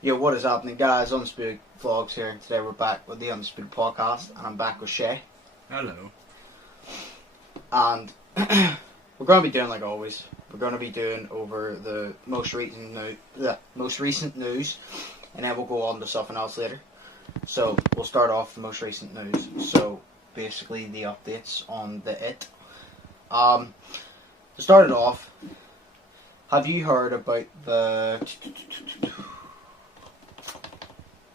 Yo, what is happening, guys? Undisputed Vlogs here, and today we're back with the Undisputed Podcast, and I'm back with Shay. Hello. And we're going to be doing like always. We're going to be doing over the most recent news, and then we'll go on to something else later. So we'll start off the most recent news. So basically the updates on the It. To start it off, have you heard about the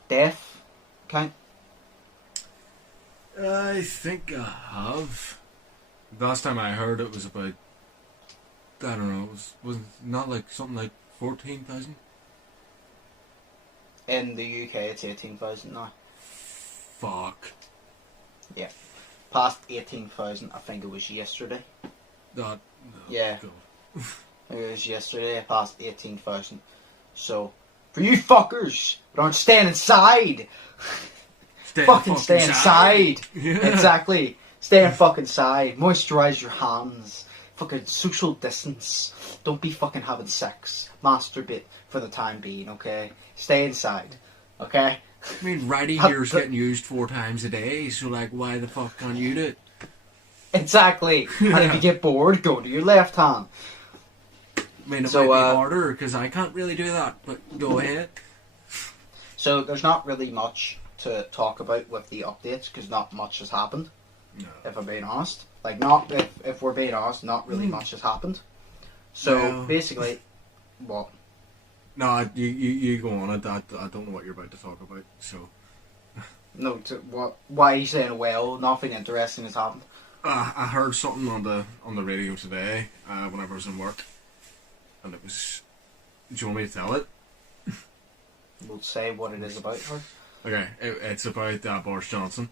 death count? I think I have. Last time I heard it was about, I don't know, was not like something like 14,000? In the UK, it's 18,000 now. Fuck. Yeah. Past 18,000, I think it was yesterday. That. Yeah. God. It was yesterday, past 18,000. So, for you fuckers that aren't staying inside, fucking stay inside. Yeah. Exactly. Stay fucking inside. Moisturize your hands. Fucking social distance. Don't be fucking having sex. Masturbate for the time being, okay? Stay inside, okay? I mean, righty here's getting used 4 times a day, so like, why the fuck can't you do it? Exactly. And if you get bored, go to your left hand. I mean, it might be harder, because I can't really do that, but go ahead. So, there's not really much to talk about with the updates, because not much has happened. No. If I'm being honest. Like, not, if we're being honest, not really much has happened. So, No. basically, what? No, you go on. I don't know what you're about to talk about, so. No, what? Why are you saying, well, nothing interesting has happened? I heard something on the radio today, whenever I was in work, and it was. Do you want me to tell it? We'll say what it is about her. Okay, it's about Boris Johnson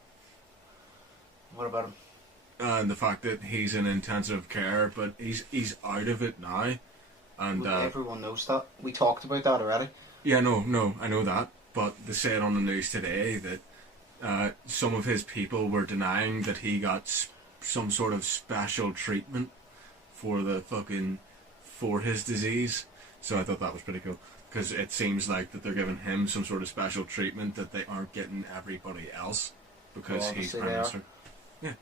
What about him? and the fact that he's in intensive care, but he's out of it now, and Everyone knows that. We talked about that already. yeah, no, I know that, but they said on the news today that some of his people were denying that he got some sort of special treatment for his disease. So I thought that was pretty cool, because it seems like that they're giving him some sort of special treatment that they aren't getting everybody else, because Well, he's obviously Prime they are. Minister. Yeah.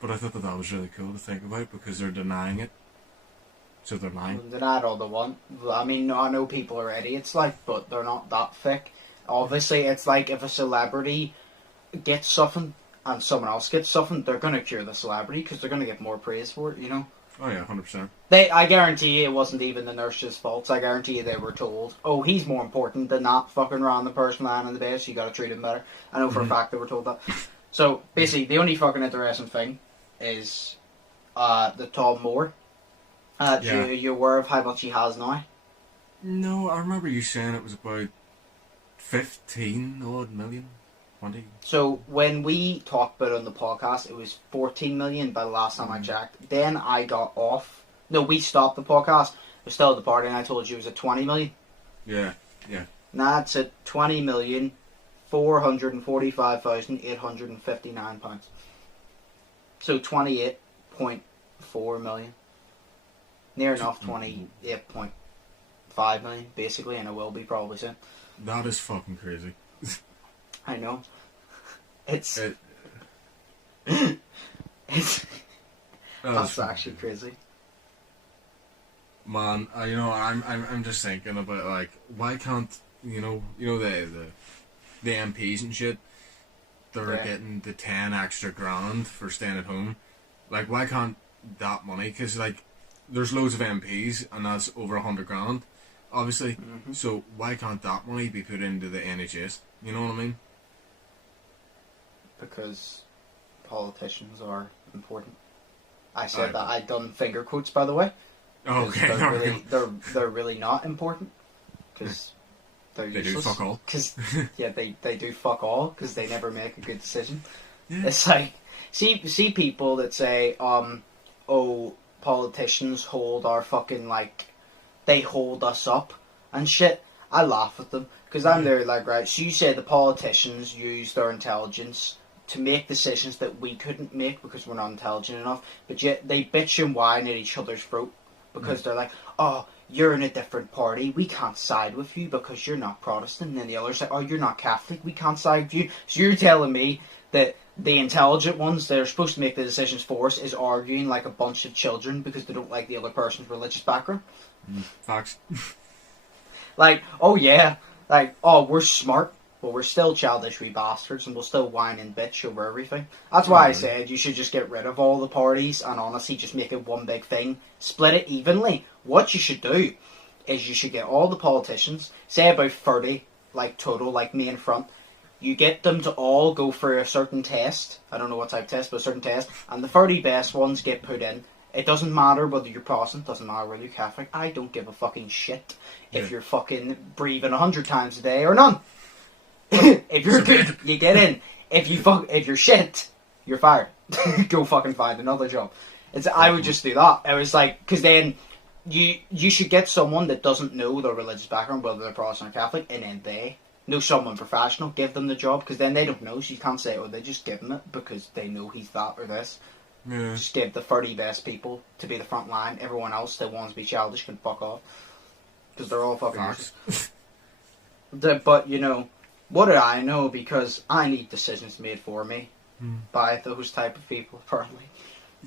But I thought that was really cool to think about, because they're denying it. So they're lying. They're not all the one. I mean, I know people are idiots, like, but they're not that thick. Obviously, it's like if a celebrity gets something and someone else gets something, they're going to cure the celebrity because they're going to get more praise for it, you know? Oh yeah, 100%. I guarantee you it wasn't even the nurse's fault. I guarantee you they were told, oh, he's more important than that fucking random person lying in the bed, so you gotta treat him better. I know for a fact they were told that. So, basically, the only fucking interesting thing is the Tom Moore. Yeah. You aware of how much he has now? No, I remember you saying it was about 15 odd million, 20. So, when we talked about it on the podcast, it was 14 million by the last time I checked. Then I got off. No, we stopped the podcast. We're still at the party, and I told you it was at 20 million. Yeah. Now it's at 20,445,859 pounds. So 28.4 million. Near enough 28.5 million, basically, and it will be probably soon. That is fucking crazy. I know. It's that's actually crazy. Man, I'm just thinking about, like, why can't the MPs and shit, they're getting the 10 extra grand for staying at home. Like, why can't that money? Because, like, there's loads of MPs and that's over 100 grand, obviously. Mm-hmm. So why can't that money be put into the NHS? You know what I mean? Because politicians are important. I said that. I done finger quotes, by the way. Oh, okay. They're really not important because they're useless. Do fuck all. Cause, yeah, they do fuck all because they never make a good decision. Yeah. It's like see people that say oh, politicians hold our fucking, like, they hold us up and shit. I laugh at them because I'm there like, right, so you say the politicians use their intelligence to make decisions that we couldn't make because we're not intelligent enough, but yet they bitch and whine at each other's throat because they're like, oh, you're in a different party, we can't side with you because you're not Protestant. And then the other's like, oh, you're not Catholic, we can't side with you. So you're telling me that the intelligent ones that are supposed to make the decisions for us is arguing like a bunch of children because they don't like the other person's religious background? Facts. Like, oh yeah, like, oh, we're smart, but we're still childish wee bastards, and we'll still whine and bitch over everything. That's why I said you should just get rid of all the parties and honestly just make it one big thing. Split it evenly. What you should do is you should get all the politicians, say about 30, like total, like main front. You get them to all go for a certain test. I don't know what type of test, but a certain test. And the 30 best ones get put in. It doesn't matter whether you're Protestant, doesn't matter whether you're Catholic. I don't give a fucking shit if you're fucking breathing 100 times a day or none. If you're good, you get in. If you're shit, you're fired. Go fucking find another job. I would just do that. I was like, because then you should get someone that doesn't know their religious background, whether they're Protestant or Catholic, and then they know someone professional, give them the job, because then they don't know, so you can't say, oh, they just give him it because they know he's that or this. Yeah. Just give the 30 best people to be the front line. Everyone else that wants to be childish can fuck off. Because they're all fucking useless. But, you know, what did I know? Because I need decisions made for me by those type of people, apparently.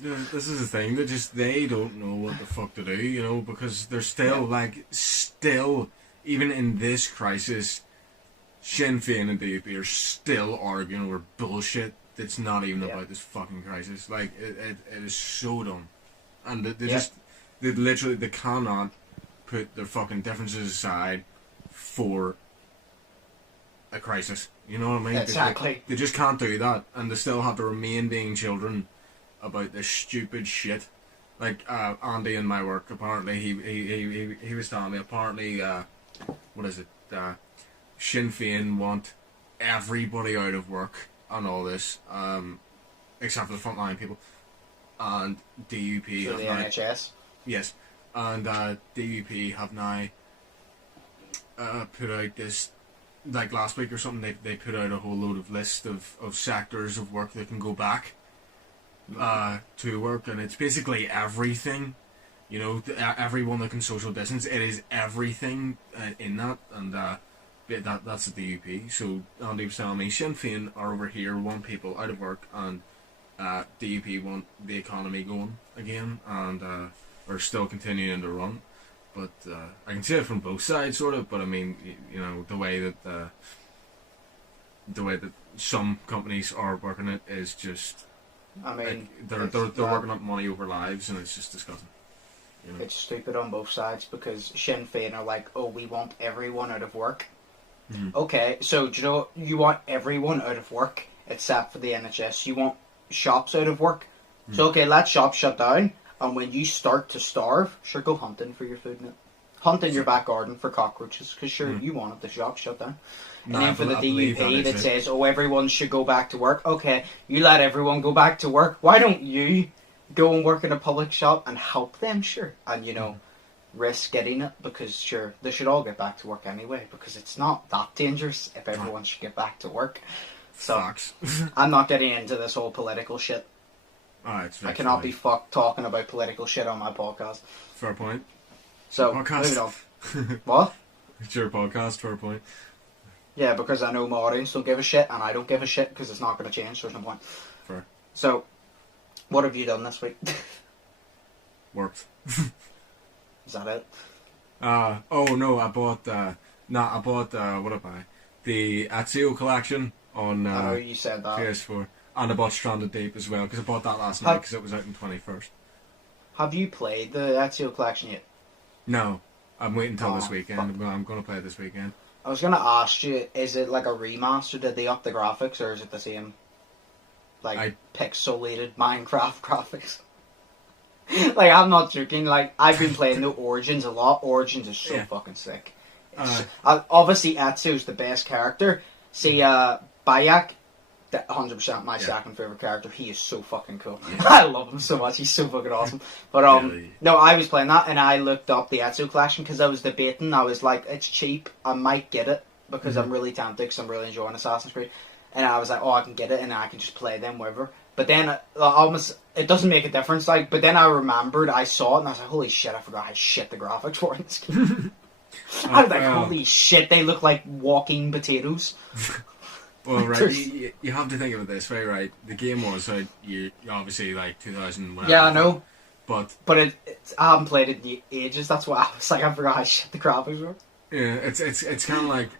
Yeah, this is the thing. They don't know what the fuck to do, you know, because they're still, even in this crisis, Sinn Féin and DUP are still arguing over bullshit that's not even about this fucking crisis. Like, it is so dumb. And they cannot put their fucking differences aside for a crisis. You know what I mean? Exactly. They just can't do that, and they still have to remain being children about this stupid shit. Like, Andy in my work, apparently, he was telling me, apparently, what is it, Sinn Féin want everybody out of work and all this, except for the frontline people, and DUP So the NHS? Yes, and DUP have now put out this, like last week or something, they put out a whole load of list of sectors of work that can go back to work, and it's basically everything, you know, everyone that can social distance. It is everything in that, and that's the DUP. So Andy was telling me Sinn Féin are over here, want people out of work, and DUP want the economy going again, and are still continuing to run. But I can see it from both sides, sort of. But I mean, you know, the way that some companies are working it is just. I mean, like, they're working up money over lives, and it's just disgusting. You know? It's stupid on both sides, because Sinn Féin are like, oh, we want everyone out of work. Okay, so do you know, you want everyone out of work except for the NHS. You want shops out of work. So okay, let shops shut down, and when you start to starve, sure, go hunting for your food now. Hunt in your back garden for cockroaches, because sure, you wanted the shop shut down. And then for the DUP that says, oh, everyone should go back to work. Okay, you let everyone go back to work. Why don't you go and work in a public shop and help them, sure? And, you know, risk getting it, because, sure, they should all get back to work anyway, because it's not that dangerous if everyone should get back to work. So, I'm not getting into this whole political shit. I cannot be fucked talking about political shit on my podcast. Fair point. So, moving on. What? It's your podcast, fair point. Yeah, because I know my audience don't give a shit, and I don't give a shit, because it's not going to change, so there's no point. Fair. So, what have you done this week? Worked. Is that it? Oh no, I bought, what did I buy? The Ezio collection on I know you said that. PS4. And I bought Stranded Deep as well, because I bought that last night, because it was out on 21st. Have you played the Ezio collection yet? No. I'm waiting until this weekend. I'm going to play it this weekend. I was going to ask you, is it like a remaster? Did they up the graphics, or is it the same, like, pixelated Minecraft graphics? Like, I'm not joking. Like, I've been playing the Origins a lot. Origins is so fucking sick. Obviously, Ezio's the best character. See, Bayek, 100% my second favourite character. He is so fucking cool. I love him so much. He's so fucking awesome. But, no, I was playing that, and I looked up the Ezio collection, because I was debating. I was like, it's cheap. I might get it, because I'm really tempted, because I'm really enjoying Assassin's Creed. And I was like, oh, I can get it, and I can just play them wherever. But then, it doesn't make a difference. Like, but then I remembered, I saw it, and I was like, holy shit, I forgot how shit the graphics were in this game. I was like, holy shit, they look like walking potatoes. Well, right, you have to think of it this way, right? The game was out, you obviously, like, 2000... whatever, yeah, I know. But I haven't played it in ages, that's why I was like, I forgot how shit the graphics were. Yeah, it's kind of like...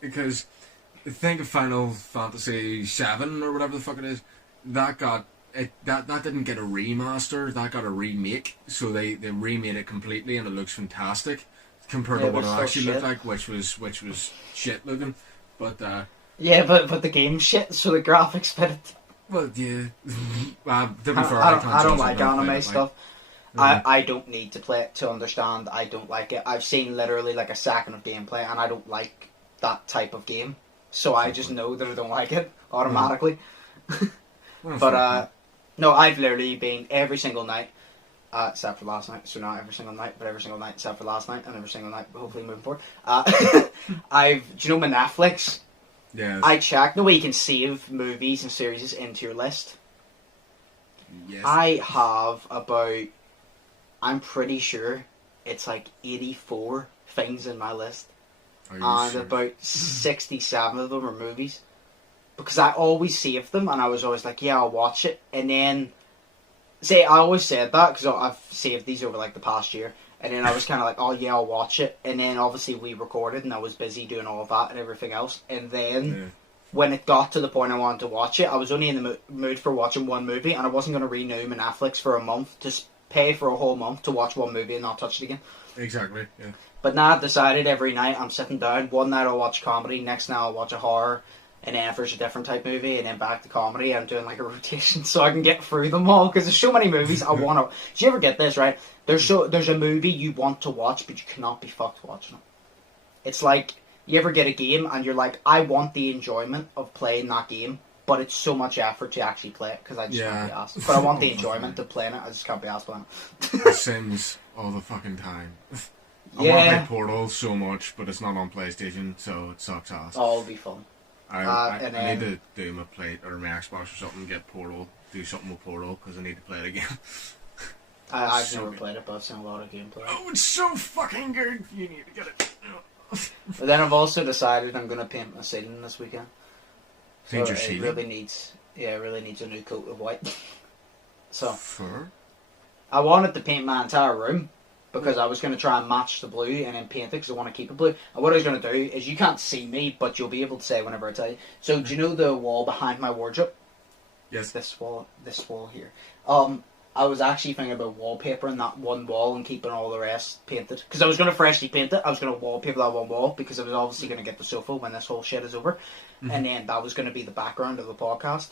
Because, think of Final Fantasy 7 or whatever the fuck it is. That got... That didn't get a remaster, that got a remake. So they remade it completely and it looks fantastic. Compared to what it actually looked like, which was shit looking. But, yeah, but the game's shit, so the graphics fit it. Well, yeah. To be fair, I don't like anime stuff. Like, I don't need to play it to understand. I don't like it. I've seen literally like a second of gameplay, and I don't like that type of game. So I just know that I don't like it automatically. Well, but no, I've literally been every single night, except for last night. So not every single night, but every single night except for last night, and every single night, hopefully moving forward. Do you know my Netflix? Yes. I checked the way you can save movies and series into your list. Yes. I have about, I'm pretty sure it's like 84 things in my list. And sure? about 67 of them are movies. Because I always save them and I was always like, yeah, I'll watch it. And then, I always said that because I've saved these over like the past year. And then I was kind of like, oh yeah, I'll watch it. And then obviously we recorded and I was busy doing all of that and everything else. And then when it got to the point I wanted to watch it, I was only in the mood for watching one movie. And I wasn't going to renew my Netflix for a month to pay for a whole month to watch one movie and not touch it again. Exactly, yeah. But now I've decided every night I'm sitting down. One night I'll watch comedy, next night I'll watch a horror. And then if there's a different type movie, and then back to comedy, I'm doing like a rotation so I can get through them all. Because there's so many movies I want to... Do you ever get this, right? There's a movie you want to watch, but you cannot be fucked watching it. It's like, you ever get a game, and you're like, I want the enjoyment of playing that game, but it's so much effort to actually play it, because I just can't be asked. But I want the enjoyment of playing it, I just can't be asked playing it. The Sims all the fucking time. I want to play Portal so much, but it's not on PlayStation, so it sucks ass. Oh, it'll be fun. I need to do my plate or my Xbox or something, get Portal, do something with Portal, because I need to play it again. I've never played it, but I've seen a lot of gameplay. Oh, it's so fucking good! You need to get it. But then I've also decided I'm going to paint my ceiling this weekend. Paint your it ceiling? really needs a new coat of white. So, Fur? I wanted to paint my entire room, because I was going to try and match the blue and then paint it because I want to keep it blue. And what I was going to do is, you can't see me, but you'll be able to say whenever I tell you. So, do you know the wall behind my wardrobe? Yes. This wall here. I was actually thinking about wallpapering that one wall and keeping all the rest painted. Because I was going to freshly paint it. I was going to wallpaper that one wall because I was obviously going to get the sofa when this whole shit is over. Mm-hmm. And then that was going to be the background of the podcast.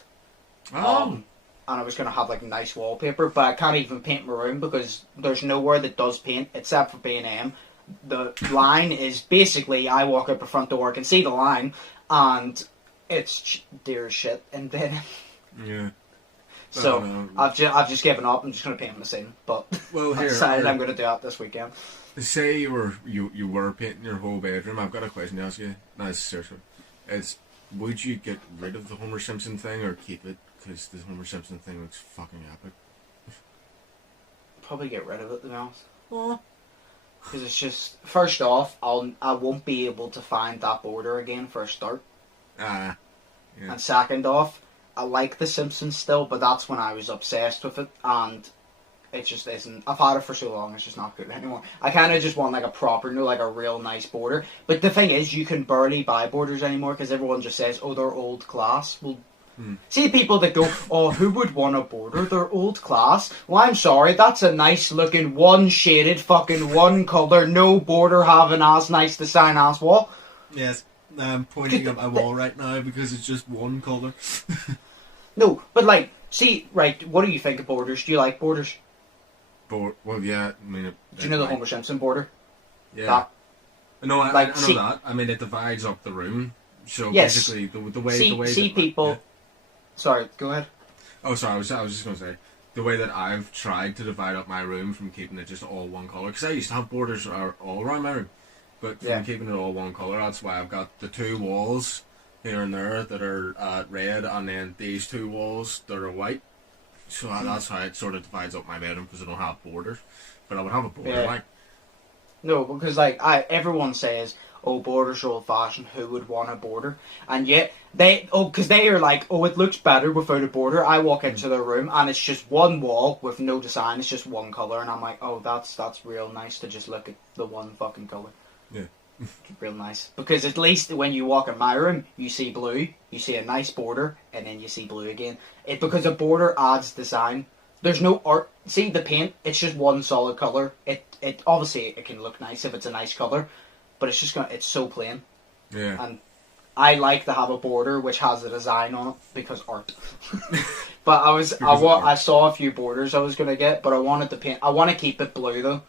And I was going to have like nice wallpaper, but I can't even paint my room because there's nowhere that does paint except for B&M. The line is basically, I walk out the front door, I can see the line, and it's dear as shit. And then... Yeah. So, I've just given up. I'm just going to paint my scene. But I decided I'm going to do that this weekend. Say you were painting your whole bedroom. I've got a question to ask you. Nice, seriously. Would you get rid of the Homer Simpson thing or keep it? Because the Homer Simpson thing looks fucking epic. Probably get rid of it, to be honest. Because it's just... First off, I won't be able to find that border again for a start. Yeah. And second off, I like The Simpsons still, but that's when I was obsessed with it, and it just isn't. I've had it for so long, it's just not good anymore. I kind of just want like a proper, like a real nice border. But the thing is, you can barely buy borders anymore because everyone just says, oh, they're old class. Well, see people that go, oh, who would want a border? They're old class. Well, I'm sorry, that's a nice looking, one shaded, fucking one colour, no border having as nice design as what? Yes. I'm pointing at my wall right now because it's just one colour. No, but like, see, right, what do you think of borders? Do you like borders? Well, yeah, I mean... Do you know the Homer Simpson border? Yeah. I know that. I mean, it divides up the room. So basically, the way people... Yeah. Sorry, go ahead. Oh, sorry, I was just going to say, the way that I've tried to divide up my room from keeping it just all one colour, because I used to have borders all around my room. But from keeping it all one colour, that's why I've got the two walls here and there that are red, and then these two walls that are white. So that's how it sort of divides up my bedroom, because I don't have borders. But I would have a border, Yeah. like. No, because everyone says, "Oh, borders are old-fashioned. Who would want a border?" And yet because they are like, "Oh, it looks better without a border." I walk into their room and it's just one wall with no design. It's just one color, and I'm like, "Oh, that's real nice to just look at the one fucking color." Yeah. Real nice, because at least when you walk in my room, you see blue, you see a nice border, and then you see blue again. Because a border adds design. There's no art. See the paint; it's just one solid color. It obviously it can look nice if it's a nice color, but it's so plain. Yeah. And I like to have a border which has a design on it because art. But I saw a few borders I was gonna get, but I wanted to paint. I want to keep it blue though,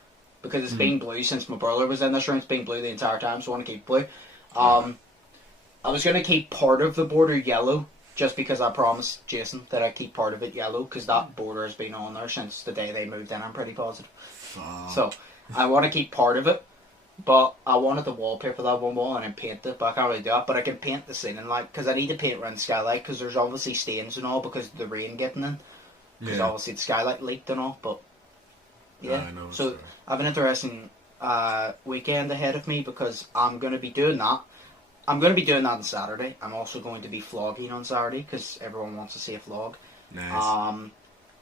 because it's been blue since my brother was in this room. It's been blue the entire time, so I want to keep blue. I was gonna keep part of the border yellow, just because I promised Jason that I'd keep part of it yellow, because that border has been on there since the day they moved in. I'm pretty positive. So I want to keep part of it, but I wanted to wallpaper that one wall and then paint it, but I can't really do that. But I can paint the ceiling, like, because I need to paint around the skylight, because there's obviously stains and all because of the rain getting in, because obviously the skylight leaked and all. But yeah, so I have an interesting weekend ahead of me, because I'm going to be doing that. I'm going to be doing that on Saturday. I'm also going to be vlogging on Saturday, because everyone wants to see a vlog. Nice.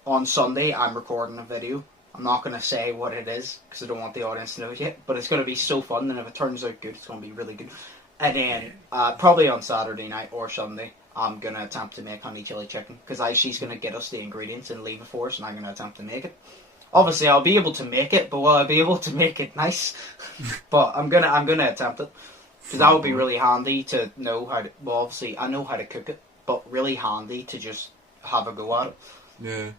On Sunday, I'm recording a video. I'm not going to say what it is, because I don't want the audience to know yet, but it's going to be so fun, and if it turns out good, it's going to be really good. And then, probably on Saturday night or Sunday, I'm going to attempt to make honey chili chicken, because she's going to get us the ingredients and leave it for us, and I'm going to attempt to make it. Obviously, I'll be able to make it, but will I be able to make it nice? But I'm gonna attempt it, because that would be really handy to know how to. Well, obviously, I know how to cook it, but really handy to just have a go at it. Yeah.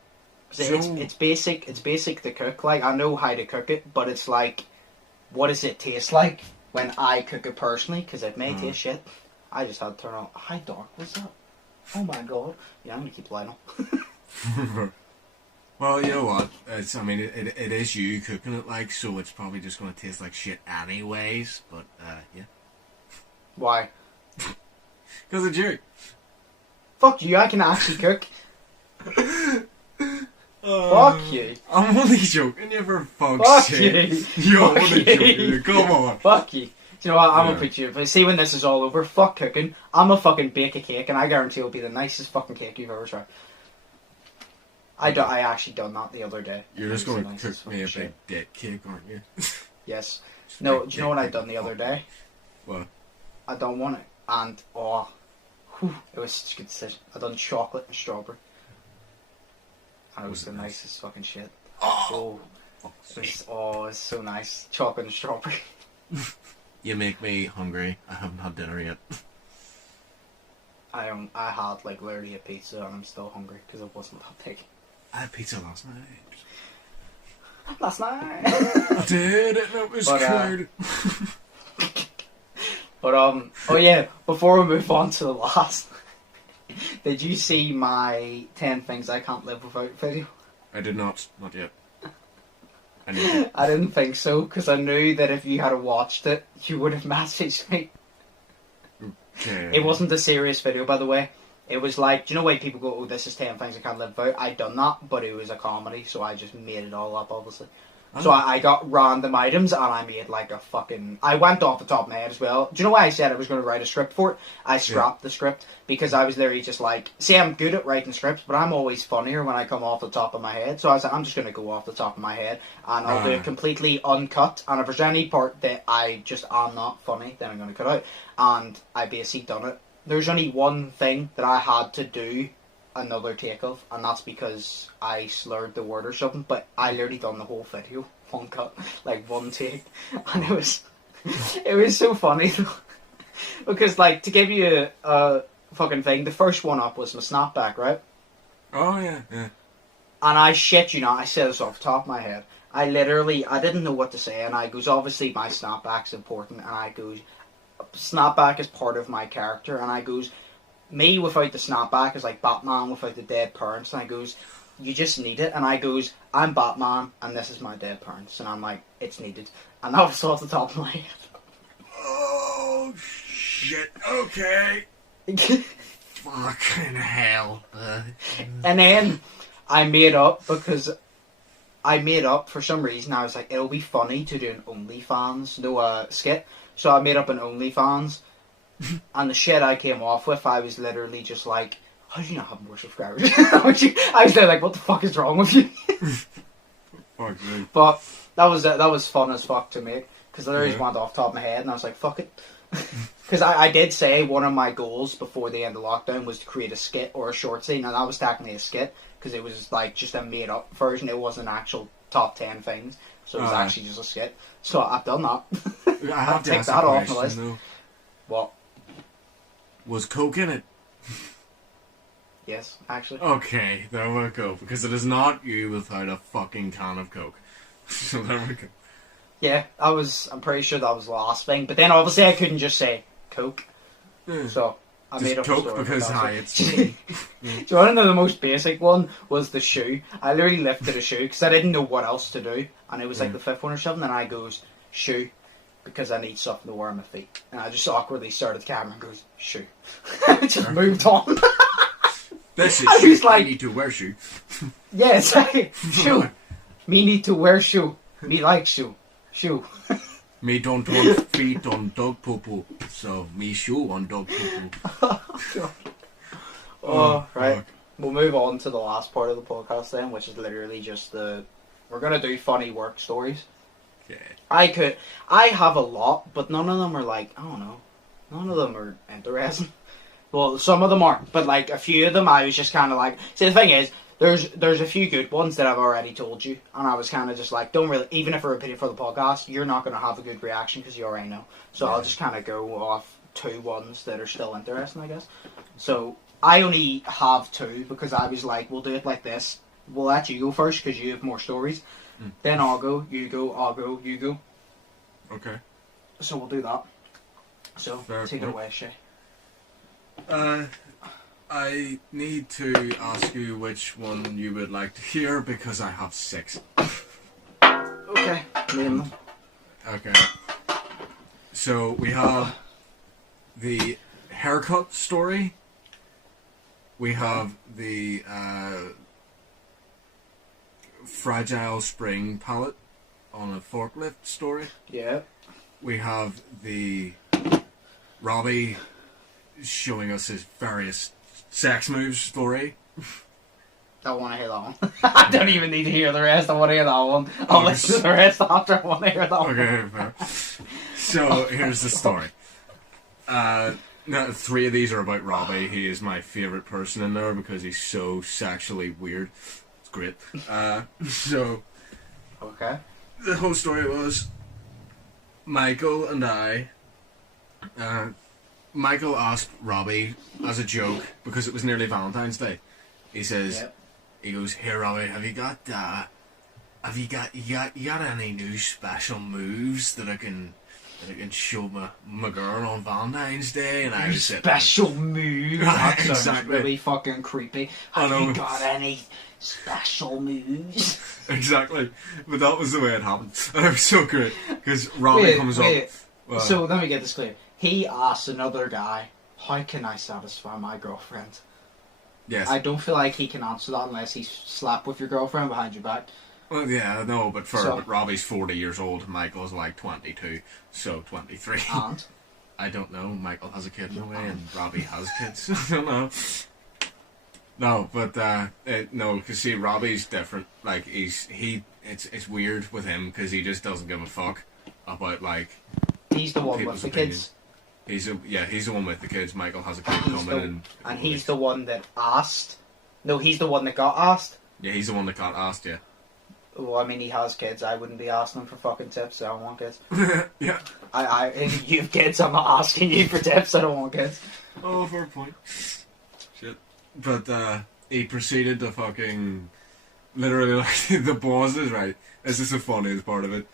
So it's basic. It's basic to cook. Like, I know how to cook it, but it's like, what does it taste like when I cook it personally? Because it may taste shit. I just had to turn on. How dark was that? Oh my god! Yeah, I'm gonna keep lighting up. Well, you know what? It is you cooking it, like, so it's probably just going to taste like shit anyways, but, yeah. Why? Because of you. Fuck you, I can actually cook. Fuck you. I'm only joking, you for fuck's sake. You. You're Fuck only you. joking, come on. Fuck you. Do you know what? I'm gonna put you. See, when this is all over, fuck cooking. I'm a fucking bake a cake, and I guarantee it'll be the nicest fucking cake you've ever tried. I actually done that the other day. You're just going to cook me a big dick cake, aren't you? Yes. No, do you know what I done the other day? What? I done one, and it was such a good decision. I done chocolate and strawberry. And it was the nicest fucking shit. Oh, it was so nice. Chocolate and strawberry. You make me hungry. I haven't had dinner yet. I had like literally a pizza, and I'm still hungry because it wasn't that big. I had pizza last night. Last night. I did, and it was good. But oh yeah, before we move on to the last, did you see my 10 things I can't live without video? I did not yet. I didn't think so, because I knew that if you had watched it, you would have messaged me. Okay. It wasn't a serious video, by the way. It was like, do you know why people go, "Oh, this is 10 things I can't live without"? I'd done that, but it was a comedy, so I just made it all up, obviously. So I got random items, and I made like a fucking... I went off the top of my head as well. Do you know why I said I was going to write a script for it? I scrapped the script, because I was literally just like... See, I'm good at writing scripts, but I'm always funnier when I come off the top of my head. So I was like, I'm just going to go off the top of my head, and I'll do it completely uncut. And if there's any part that I just am not funny, then I'm going to cut out. And I basically done it. There's only one thing that I had to do another take of, and that's because I slurred the word or something, but I literally done the whole video, one cut, like one take, and it was so funny though. Because like, to give you a fucking thing, the first one up was my snapback, right? Oh yeah. And I shit you not, I said this off the top of my head, I didn't know what to say, and I goes, obviously my snapback's important, and I goes, snapback is part of my character, and I goes, me without the snapback is like Batman without the dead parents, and I goes, you just need it, and I goes, I'm Batman, and this is my dead parents, and I'm like, it's needed, and that was off the top of my head. Oh shit! Okay. Fucking hell. And then I made up because for some reason I was like, it'll be funny to do an OnlyFans skit. So I made up an OnlyFans, and the shit I came off with, I was literally just like, how do you not have more subscribers? I was there like, what the fuck is wrong with you? Fuck me. But that was fun as fuck to make, because I just went off the top of my head, and I was like, fuck it. Because I did say one of my goals before the end of lockdown was to create a skit or a short scene, and that was technically a skit, because it was like just a made up version. It wasn't actual top 10 things, so it was actually just a skit. So I've done that. I have to take ask that a off the question, list. though. What? Was Coke in it? Yes, actually. Okay, there we go. Because it is not you without a fucking can of Coke. So there we go. Yeah, I'm pretty sure that was the last thing. But then obviously I couldn't just say Coke. So I Just made up Coke a story. because about that. hi, it's me. Do you want to know the most basic one? Was the shoe. I literally lifted a shoe because I didn't know what else to do. And it was like the fifth one or something. And I goes, shoe. Because I need something to wear on my feet. And I just awkwardly started the camera and goes, shoe. Just moved on. This is I shoe. was like- I need to wear shoe. Yeah, it's like, shoe. Me need to wear shoe. Me like shoe. Shoe. Me don't want feet on dog poo-poo. So me shoe on dog poo-poo. Oh, right. Fuck. We'll move on to the last part of the podcast then, which is literally just we're going to do funny work stories. Okay. I have a lot, but none of them are like, I don't know, none of them are interesting. Well, some of them are, but like a few of them I was just kind of like, see the thing is, there's a few good ones that I've already told you, and I was kind of just like, don't really, even if I repeat it for the podcast, you're not going to have a good reaction because you already know. So I'll just kind of go off 2 ones that are still interesting, I guess. So I only have 2 because I was like, we'll do it like this. We'll let you go first because you have more stories. Then I'll go, you go, I'll go, you go. Okay. So we'll do that. So Fair take it point. away, Shay. I need to ask you which one you would like to hear because I have 6. Okay, name them. Okay. So we have the haircut story. We have the fragile spring palette on a forklift story. Yeah. We have the Robbie showing us his various sex moves story. I want to hear that one. I don't even need to hear the rest. I want to hear that one. I'll listen to the rest after I want to hear that one. Okay, fair. So here's the story. Now, 3 of these are about Robbie. He is my favourite person in there because he's so sexually weird. It's great. So Okay. the whole story was Michael and I. Michael asked Robbie as a joke because it was nearly Valentine's Day. He says, Yep. he goes, "Here, Robbie, have you got you got any new special moves that I can show my girl on Valentine's Day?" And I was sitting there, Special move. That sounds Exactly. really fucking creepy. I Have know. you got any special moves? Exactly, but that was the way it happened, and it was so great because Robbie comes up. Well, So let me get this clear. He asked another guy, "How can I satisfy my girlfriend?" yes, I don't feel like he can answer that unless he slapped with your girlfriend behind your back. well, yeah, I know, but So- but Robbie's 40 years old, Michael's like 22, so 23. And I don't know. Michael has a kid in a way, and Robbie has kids. I don't know. No, but no, because see, Robbie's different. Like it's weird with him because he just doesn't give a fuck about like he's the one people's with the kids. He's the one with the kids. Michael has a kid He's coming the, in. and he's the one that asked. No, he's the one that got asked. Yeah, he's the one that got asked. Yeah. Well, I mean, he has kids. I wouldn't be asking him for fucking tips. I don't want kids. Yeah. You have kids. I'm not asking you for tips. I don't want kids. Oh, fair point. Shit. But he proceeded to fucking literally like the boss is right. This is the funniest part of it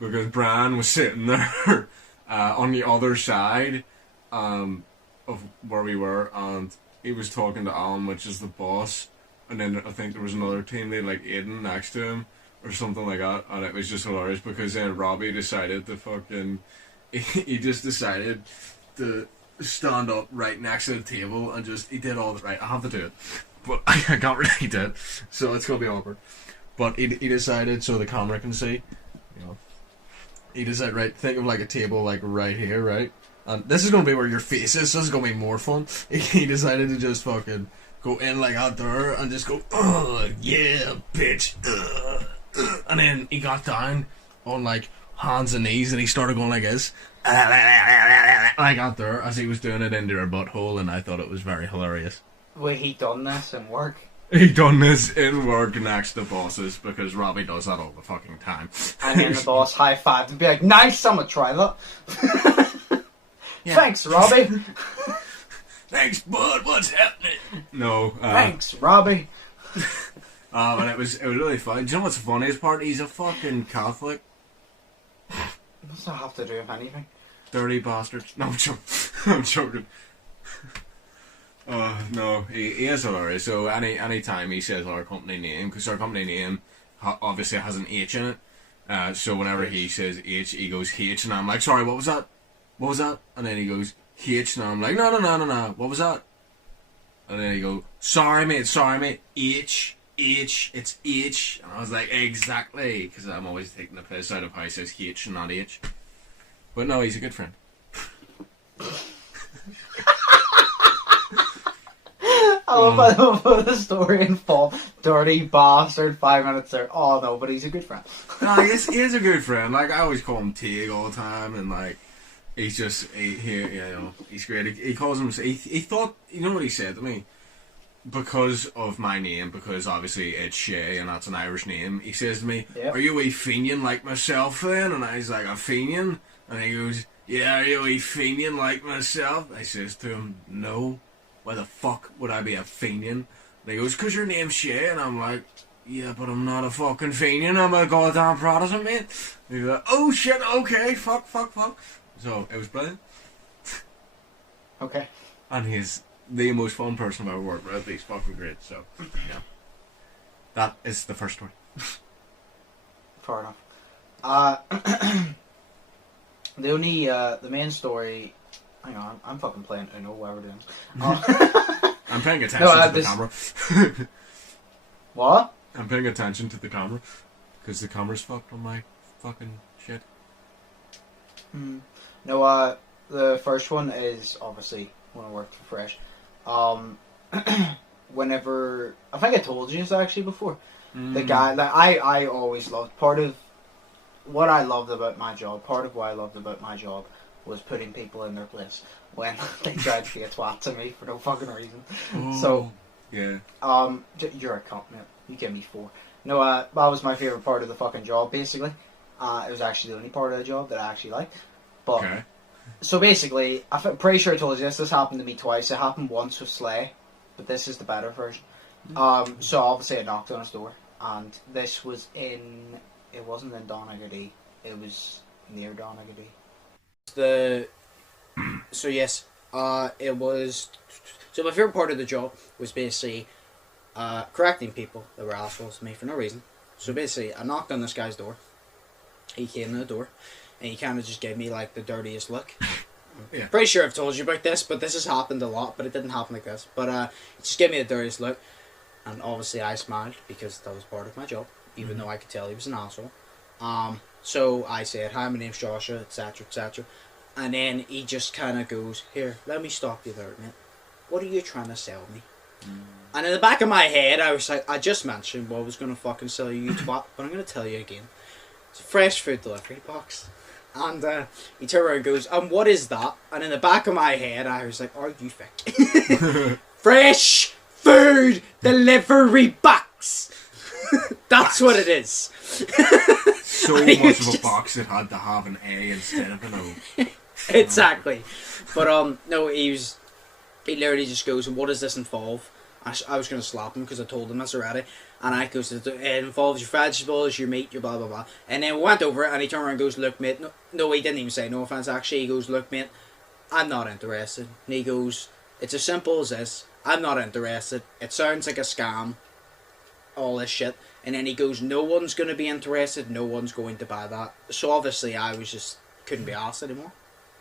because Brian was sitting there on the other side of where we were, and he was talking to Alan, which is the boss, and then I think there was another teammate like Aiden next to him or something like that, and it was just hilarious because then Robbie decided to fucking he just decided to stand up right next to the table and just he did all the right. I have to do it. but I can't really do it, so it's gonna be awkward. But he decided, so the camera can see, you know. He decided, right, think of like a table like right here, right? And this is gonna be where your face is, so this is gonna be more fun. He decided to just fucking go in like out there and just go, oh yeah, bitch, and then he got down on like hands and knees and he started going like this, like out there as he was doing it into her butthole, and I thought it was very hilarious. Wait, he done this in work? He done this in work next to bosses because Robbie does that all the fucking time. And then the boss high-fived and be like, nice, I'm gonna try that. Yeah. Thanks, Robbie. Thanks, bud, what's happening? No. Thanks, Robbie. And it was really funny. Do you know what's the funniest part? He's a fucking Catholic. What does that have to do with anything? Dirty bastard. No, I'm joking. I'm joking. No, he is hilarious. So any time he says our company name, because our company name obviously has an H in it, so whenever he says H, he goes H, and I'm like, sorry, what was that? What was that? And then he goes H, and I'm like, no, what was that? And then he goes, sorry mate, H, it's H. And I was like, exactly, because I'm always taking the piss out of how he says H and not H. But no, he's a good friend. I love the story in full. Dirty bastard, 5 minutes there. Oh no, but he's a good friend. No, he is a good friend. Like, I always call him Tig all the time, and like, he's just, he's great. He calls him, he thought, you know what he said to me? Because of my name, because obviously it's Shay, and that's an Irish name, he says to me, yep. Are you a Fenian like myself then? And I was like, a Fenian? And he goes, yeah, are you a Fenian like myself? I says to him, no. Why the fuck would I be a Fenian? And he goes, cause your name's Shay. And I'm like, yeah, but I'm not a fucking Fenian, I'm a goddamn Protestant, mate. And he's like, oh shit, okay, fuck. So, it was brilliant. Okay. And he's the most fun person I've ever worked with. He's fucking great, so, yeah. That is the first story. Fair enough. The main story... Hang on, I'm fucking playing Uno while we're doing this. I'm paying attention to the camera. What? I'm paying attention to the camera. Because the camera's fucked on my fucking shit. No, the first one is obviously when I worked for Fresh. Whenever... I think I told you this actually before. The guy... Like, I always loved... Part of what I loved about my job was putting people in their place when they tried to be a twat to me for no fucking reason. Oh, so, yeah. You're a cunt, mate. You give me 4. No, that was my favourite part of the fucking job, basically. It was actually the only part of the job that I actually liked. But, okay. So basically, I'm pretty sure I told you this happened to me twice. It happened once with Slay, but this is the better version. So obviously I knocked on his door, and this was it wasn't in Donaghadee, it was near Donaghadee. It was... So my favourite part of the job was basically correcting people that were assholes to me for no reason. So basically, I knocked on this guy's door. He came to the door, and he kind of just gave me, like, the dirtiest look. Yeah. Pretty sure I've told you about this, but this has happened a lot, but it didn't happen like this. But he just gave me the dirtiest look, and obviously I smiled, because that was part of my job, even though I could tell he was an asshole. So I said, hi, my name's Joshua, etc., etc. And then he just kind of goes, here, let me stop you there, mate. What are you trying to sell me? And in the back of my head, I was like, I just mentioned what I was going to fucking sell you, you twat, but I'm going to tell you again. It's a fresh food delivery box. And he turned around and goes, what is that? And in the back of my head, I was like, are you thick? Fresh food delivery box! That's what it is. So much of a box that had to have an A instead of an O. Exactly. But no, he literally just goes, and what does this involve? I was going to slap him because I told him this already. And I goes, it involves your vegetables, your meat, your blah blah blah. And then we went over it, and he turned around and goes, look mate, no he didn't even say no offense actually. He goes, look mate, I'm not interested. And he goes, it's as simple as this, I'm not interested. It sounds like a scam. All this shit. And then he goes, no one's going to be interested, no one's going to buy that. So obviously I was just, couldn't be asked anymore.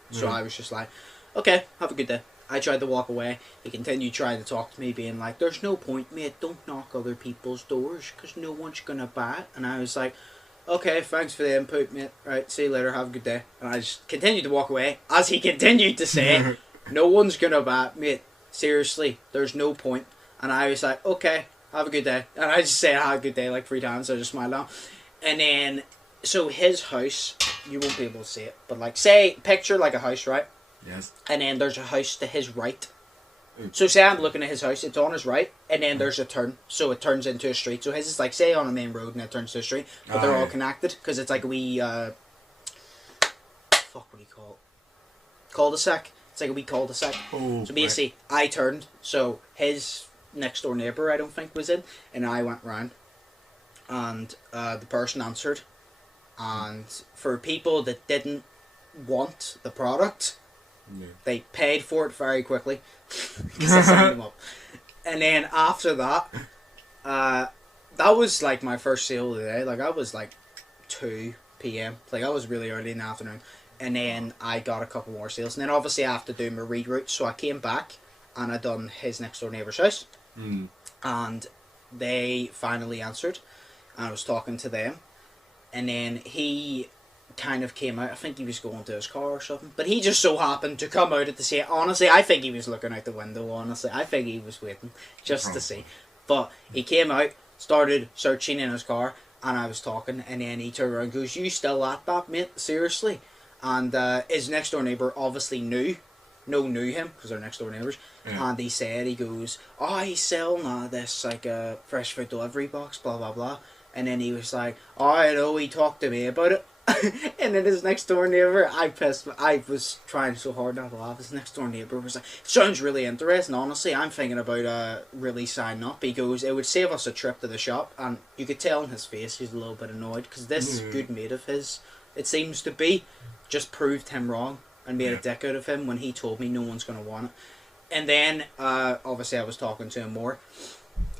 So I was just like, okay, have a good day. I tried to walk away. He continued trying to talk to me, being like, "There's no point, mate. Don't knock other people's doors, because no one's gonna buy it." And I was like, "Okay, thanks for the input, mate. Right, see you later. Have a good day." And I just continued to walk away as he continued to say, "No one's gonna buy it, mate. Seriously, there's no point." And I was like, "Okay, have a good day." And I just said, "Have a good day," like 3 times. So I just smiled out. And then, so his house, you won't be able to see it, but like, say, picture like a house, right? Yes. And then there's a house to his right. So say I'm looking at his house, it's on his right, and then there's a turn, so it turns into a street. So his is like, say on a main road, and it turns to a street, but they're all connected, because it's like a wee, fuck, what do you call it? Cul-de-sac. It's like a wee cul-de-sac. Oh, so basically, I turned, so his next door neighbour, I don't think, was in, and I went round, and the person answered, and for people that didn't want the product, they paid for it very quickly because I signed them up. And then after that, that was like my first sale of the day. Like, I was like 2 p.m. Like, I was really early in the afternoon. And then I got a couple more sales. And then obviously I have to do my reroute. So I came back and I done his next door neighbour's house. And they finally answered. And I was talking to them. And then he kind of came out. I think he was going to his car or something, but he just so happened to come out at the same. Honestly, I think he was looking out the window. Honestly, I think he was waiting just to see. But he came out, started searching in his car, and I was talking, and then he turned around and goes, "You still at that, mate? Seriously?" And his next door neighbour obviously knew him because they're next door neighbours. And he said, he goes, "Oh, he's selling this like a fresh food delivery box, blah blah blah." And then he was like, "Oh, I know, he talked to me about it." And then his next door neighbour, I was trying so hard not to laugh. His next door neighbour was like, "Sounds really interesting, honestly. I'm thinking about really signing up." He goes, "It would save us a trip to the shop." And you could tell in his face he's a little bit annoyed, because this good mate of his, it seems to be, just proved him wrong and made a dick out of him when he told me no one's going to want it. And then obviously I was talking to him more,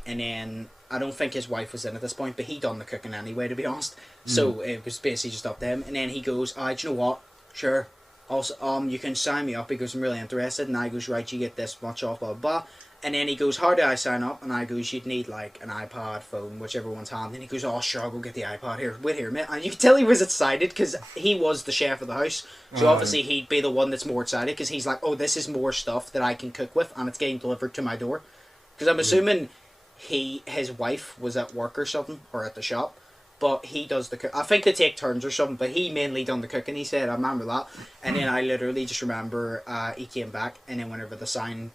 and then I don't think his wife was in at this point, but he done the cooking anyway, to be honest. So it was basically just up to him. And then he goes, "Do you know what? Sure. Also, you can sign me up," because I'm really interested. And I goes, "Right, you get this much off, blah, blah." And then he goes, "How do I sign up?" And I goes, "You'd need like an iPad, phone, whichever one's hand." And he goes, "Oh, sure, I'll go get the iPad. Here, wait here, mate." And you could tell he was excited, because he was the chef of the house. So obviously he'd be the one that's more excited, because he's like, "Oh, this is more stuff that I can cook with, and it's getting delivered to my door." Because I'm assuming his wife was at work or something, or at the shop, but he does the cook. I think they take turns or something, but he mainly done the cooking, he said. I remember that. And then I literally just remember he came back, and then whenever they signed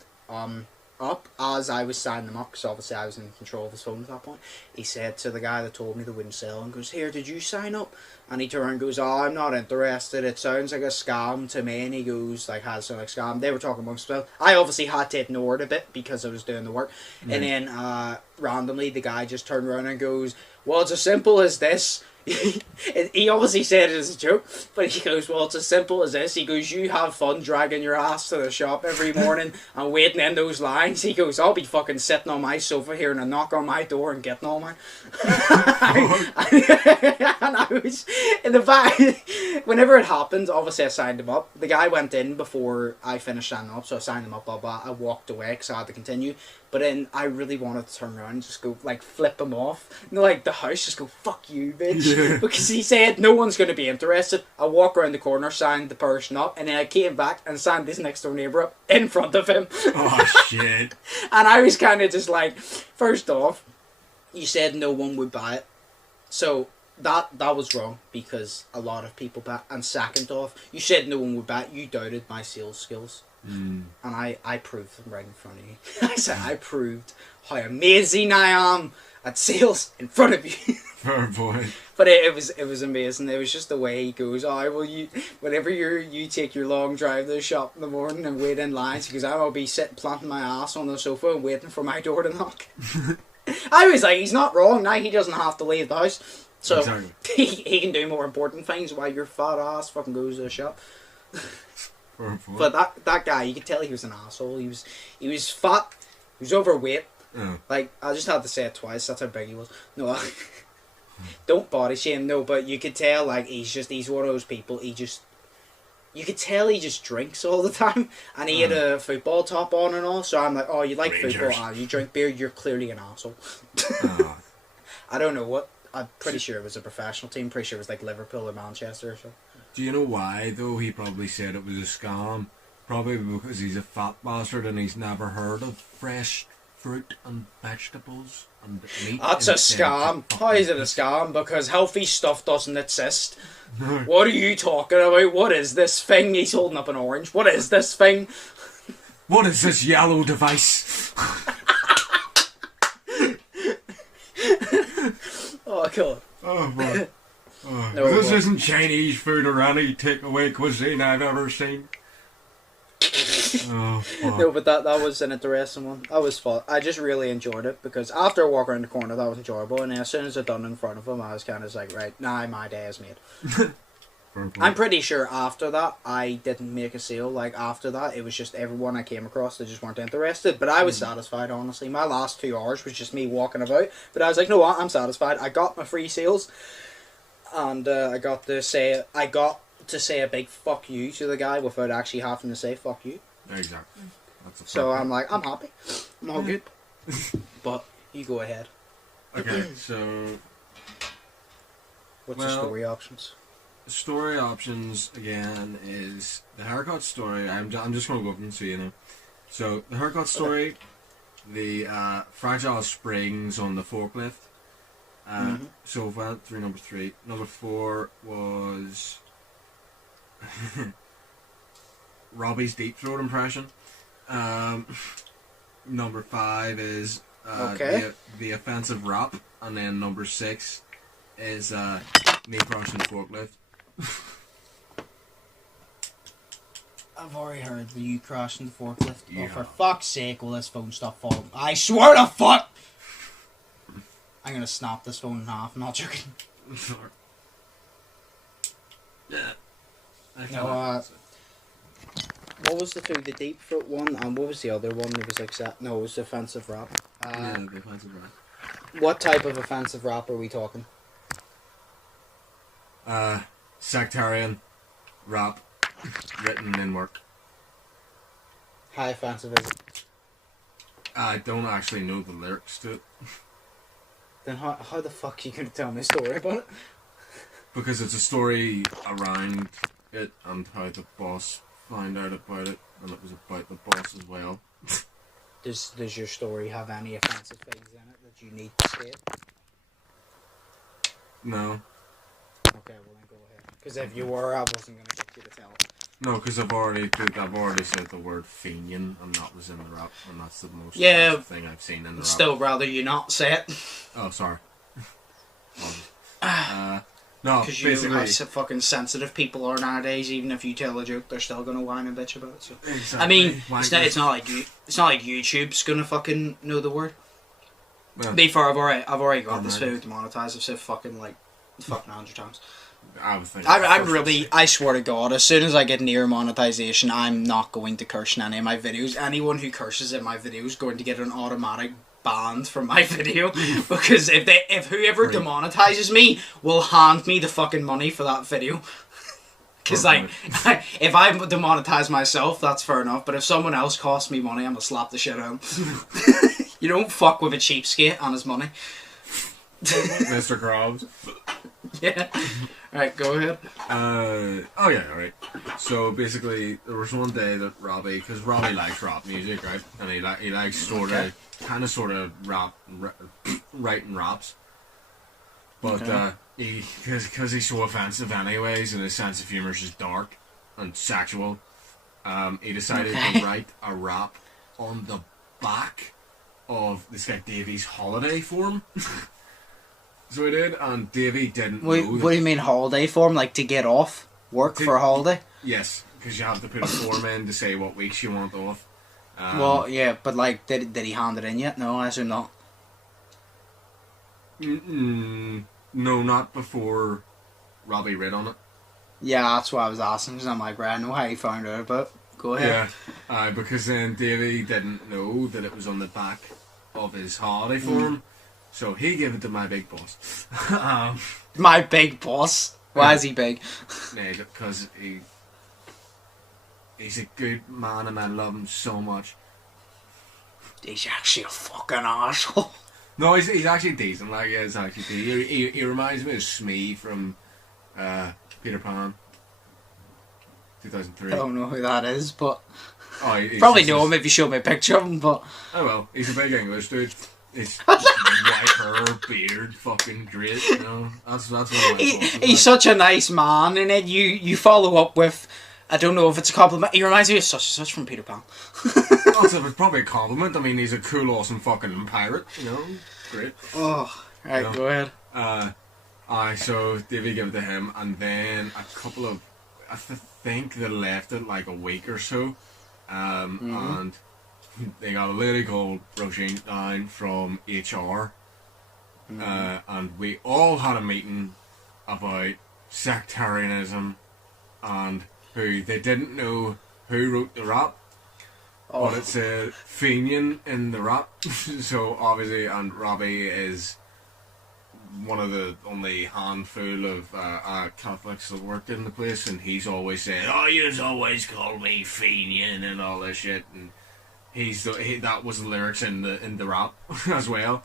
up, as I was signing them up, because obviously I was in control of his phone at that point, he said to the guy that told me they wouldn't sell, and goes, "Here, did you sign up?" And he turned around and goes, "Oh, I'm not interested. It sounds like a scam to me." And he goes, like, "Has sound like scam." They were talking amongst themselves. I obviously had to ignore it a bit because I was doing the work. And then randomly the guy just turned around and goes, "Well, it's as simple as this." He obviously said it as a joke, but he goes, "Well, it's as simple as this." He goes, "You have fun dragging your ass to the shop every morning and waiting in those lines." He goes, "I'll be fucking sitting on my sofa here and a knock on my door and getting all mine." And I was in the back. Whenever it happened, obviously I signed him up. The guy went in before I finished signing up, so I signed him up, blah blah. I walked away because I had to continue. But then I really wanted to turn around and just go, like, flip him off. And, like, the house, just go, "Fuck you, bitch." Yeah. Because he said no one's going to be interested. I walked around the corner, signed the person up, and then I came back and signed his next door neighbour up in front of him. Oh, shit. And I was kind of just like, first off, you said no one would buy it. So that was wrong, because a lot of people buy it. And second off, you said no one would buy it. You doubted my sales skills. And I proved them right in front of you. I said, I proved how amazing I am at sales in front of you. Fair boy. But it was amazing. It was just the way he goes, "Oh, well, whenever you take your long drive to the shop in the morning and wait in lines," because I will be sitting planting my ass on the sofa and waiting for my door to knock. I was like, he's not wrong. Now he doesn't have to leave the house. So exactly. he can do more important things while your fat ass fucking goes to the shop. But that guy, you could tell he was an asshole. He was fat. He was overweight. Like, I just had to say it twice. That's how big he was. No, don't body shame. No, but you could tell, like, he's one of those people. you could tell he just drinks all the time, and he had a football top on and all. So I'm like, oh, you like Rangers. football? You drink beer? You're clearly an asshole. I don't know what. I'm pretty sure it was a professional team. Pretty sure it was like Liverpool or Manchester or something. Do you know why, though, he probably said it was a scam? Probably because he's a fat bastard and he's never heard of fresh fruit and vegetables and meat. That's a scam. How is it a scam? Because healthy stuff doesn't exist. What are you talking about? What is this thing? He's holding up an orange. What is this thing? What is this yellow device? Oh, God. Oh, boy. Oh, No, this well. isn't Chinese food or any takeaway cuisine I've ever seen. Oh, fuck. No, but that was an interesting one. That was fun. I just really enjoyed it because after a walk around the corner, that was enjoyable. And as soon as I done in front of him, I was kind of like, right, now my day is made. I'm pretty sure after that, I didn't make a sale. Like, after that, it was just everyone I came across that just weren't interested. But I was satisfied, honestly. My last 2 hours was just me walking about. But I was like, no, I'm satisfied. I got my free sales. And I got to say a big fuck you to the guy without actually having to say fuck you. Exactly. That's a So perfect- I'm like, I'm happy. I'm all good. But you go ahead. Okay, so What's the story options? story options again is the haircut story. I'm just going to go up and see, you know. So the haircut story, the fragile springs on the forklift. So went through number 3. Number 4 was Robbie's deep throat impression. Number 5 is the offensive rap, and then number 6 is me crushing the forklift. I've already heard the you crashing the forklift. Yeah. Oh, for fuck's sake, will this phone stop falling? I swear to fuck! I'm gonna snap this phone in half, I'm not joking. Sorry. Yeah. No, what was the 2? The deep throat one, and what was the other one? It was like no, it was offensive rap. Yeah, the offensive rap. What type of offensive rap are we talking? Sectarian rap written in work. How offensive is it? I don't actually know the lyrics to it Then how the fuck are you gonna tell me a story about it? because it's a story around it and how the boss found out about it, and it was about the boss as well. Does your story have any offensive things in it that you need to say? No, Okay, well then go ahead. Because if you were, I wasn't gonna get you to tell it. no, because I've already said the word fiend, and that was in the rap, and that's the most Yeah, offensive thing I've seen in the rap. Still, rather you not say it. Oh, sorry. No, Because you know basically, how fucking sensitive people are nowadays. Even if you tell a joke, they're still gonna whine and bitch about it. So. exactly. I mean, it's Wankers. not like YouTube's gonna fucking know the word. Well, To be fair, I've already got this Alright. video demonetized. I've said fucking 100 times. I was thinking. I swear to God, as soon as I get near monetization, I'm not going to curse in any of my videos. Anyone who curses in my videos is going to get an automatic banned from my video because if whoever Right. demonetizes me will hand me the fucking money for that video. Because if I demonetize myself, that's fair enough. But if someone else costs me money, I'm gonna slap the shit out of him. You don't fuck with a cheapskate on his money. Mr. Krabs. Yeah. Right, go ahead. Oh yeah, alright. So basically, there was one day that Robbie, because Robbie likes rap music, right? And he likes kind of writing raps. But because he's so offensive anyways, and his sense of humor is just dark and sexual, he decided to write a rap on the back of this guy Davey's holiday form. So he did, and Davey didn't What know. do you mean holiday form? Like to get off work for a holiday? Yes, because you have to put a form in to say what weeks you want off. Well, yeah, but like, did he hand it in yet? No, I assume not. No, not before Robbie read on it. Yeah, that's why I was asking, because I'm like, right, I know how you found out about it. Go ahead. Yeah, because then Davey didn't know that it was on the back of his holiday form, so he gave it to my big boss. My big boss. Why is he big? Because he's a good man and I love him so much. He's actually a fucking asshole. No, he's actually decent. Like, he's actually decent. He reminds me of Smee from Peter Pan, 2003. I don't know who that is, but He's probably know him if you showed me a picture of him. But oh well, he's a big English dude. He's white hair, beard, fucking great. You know, that's what he's such a nice man, and then you follow up with, I don't know if it's a compliment. He reminds me of such from Peter Pan. It's probably a compliment. I mean, he's a cool, awesome fucking pirate. You know, great. Oh, right, go ahead. So Davey gave it to him, and then a couple of, I think they left it like a week or so, and they got a lady called Roisin down from HR, and we all had a meeting about sectarianism, and who they didn't know who wrote the rap. Oh. But it said Fenian in the rap, so obviously, and Robbie is one of the only handful of Catholics that work in the place, and he's always saying, "Oh, you always call me Fenian" and all this shit, and that was the lyrics in the rap as well.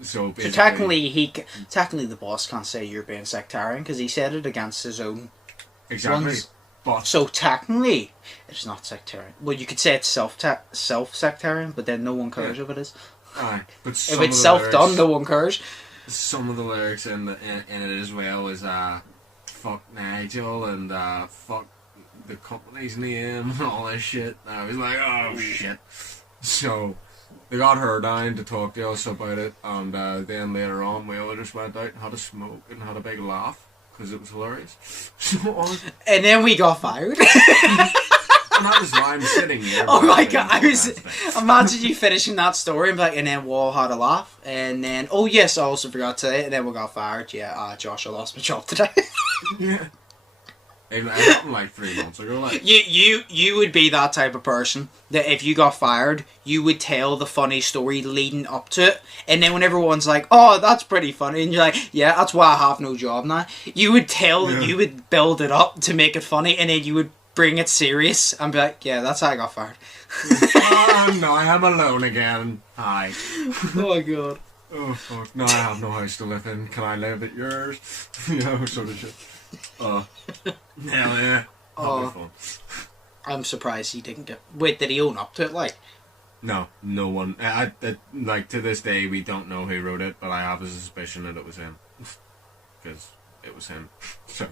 So technically, technically the boss can't say you're being sectarian because he said it against his own exactly. ones. But so technically, it's not sectarian. Well, you could say it's self-sectarian, but then no one cares if it is. Aye, but if it's self-done, no one cares. Some of the lyrics in it as well is fuck Nigel and fuck the company's name and all this shit. And I was like, oh shit. So they got her down to talk to us about it, and then later on we all just went out and had a smoke and had a big laugh because it was hilarious. And then we got fired. And that was why I'm sitting here. Oh my god! Imagine you finishing that story and be like, and then we all had a laugh, and then oh yes, I also forgot to say, and then we got fired. Yeah, Josh, I lost my job today. Yeah. It happened like 3 months ago. Like. You would be that type of person that if you got fired, you would tell the funny story leading up to it, and then when everyone's like, "Oh, that's pretty funny," and you're like, "Yeah, that's why I have no job now." You would you would build it up to make it funny, and then you would bring it serious and be like, "Yeah, that's how I got fired." Oh no, I am alone again. Hi. Oh my god. Oh fuck! No, I have no house to live in. Can I live at yours? You know, sort of shit. Hell yeah. That'd be fun. I'm surprised he didn't get. Wait, did he own up to it? Like, no one. Like to this day, we don't know who wrote it, but I have a suspicion that it was him, because it was him. So.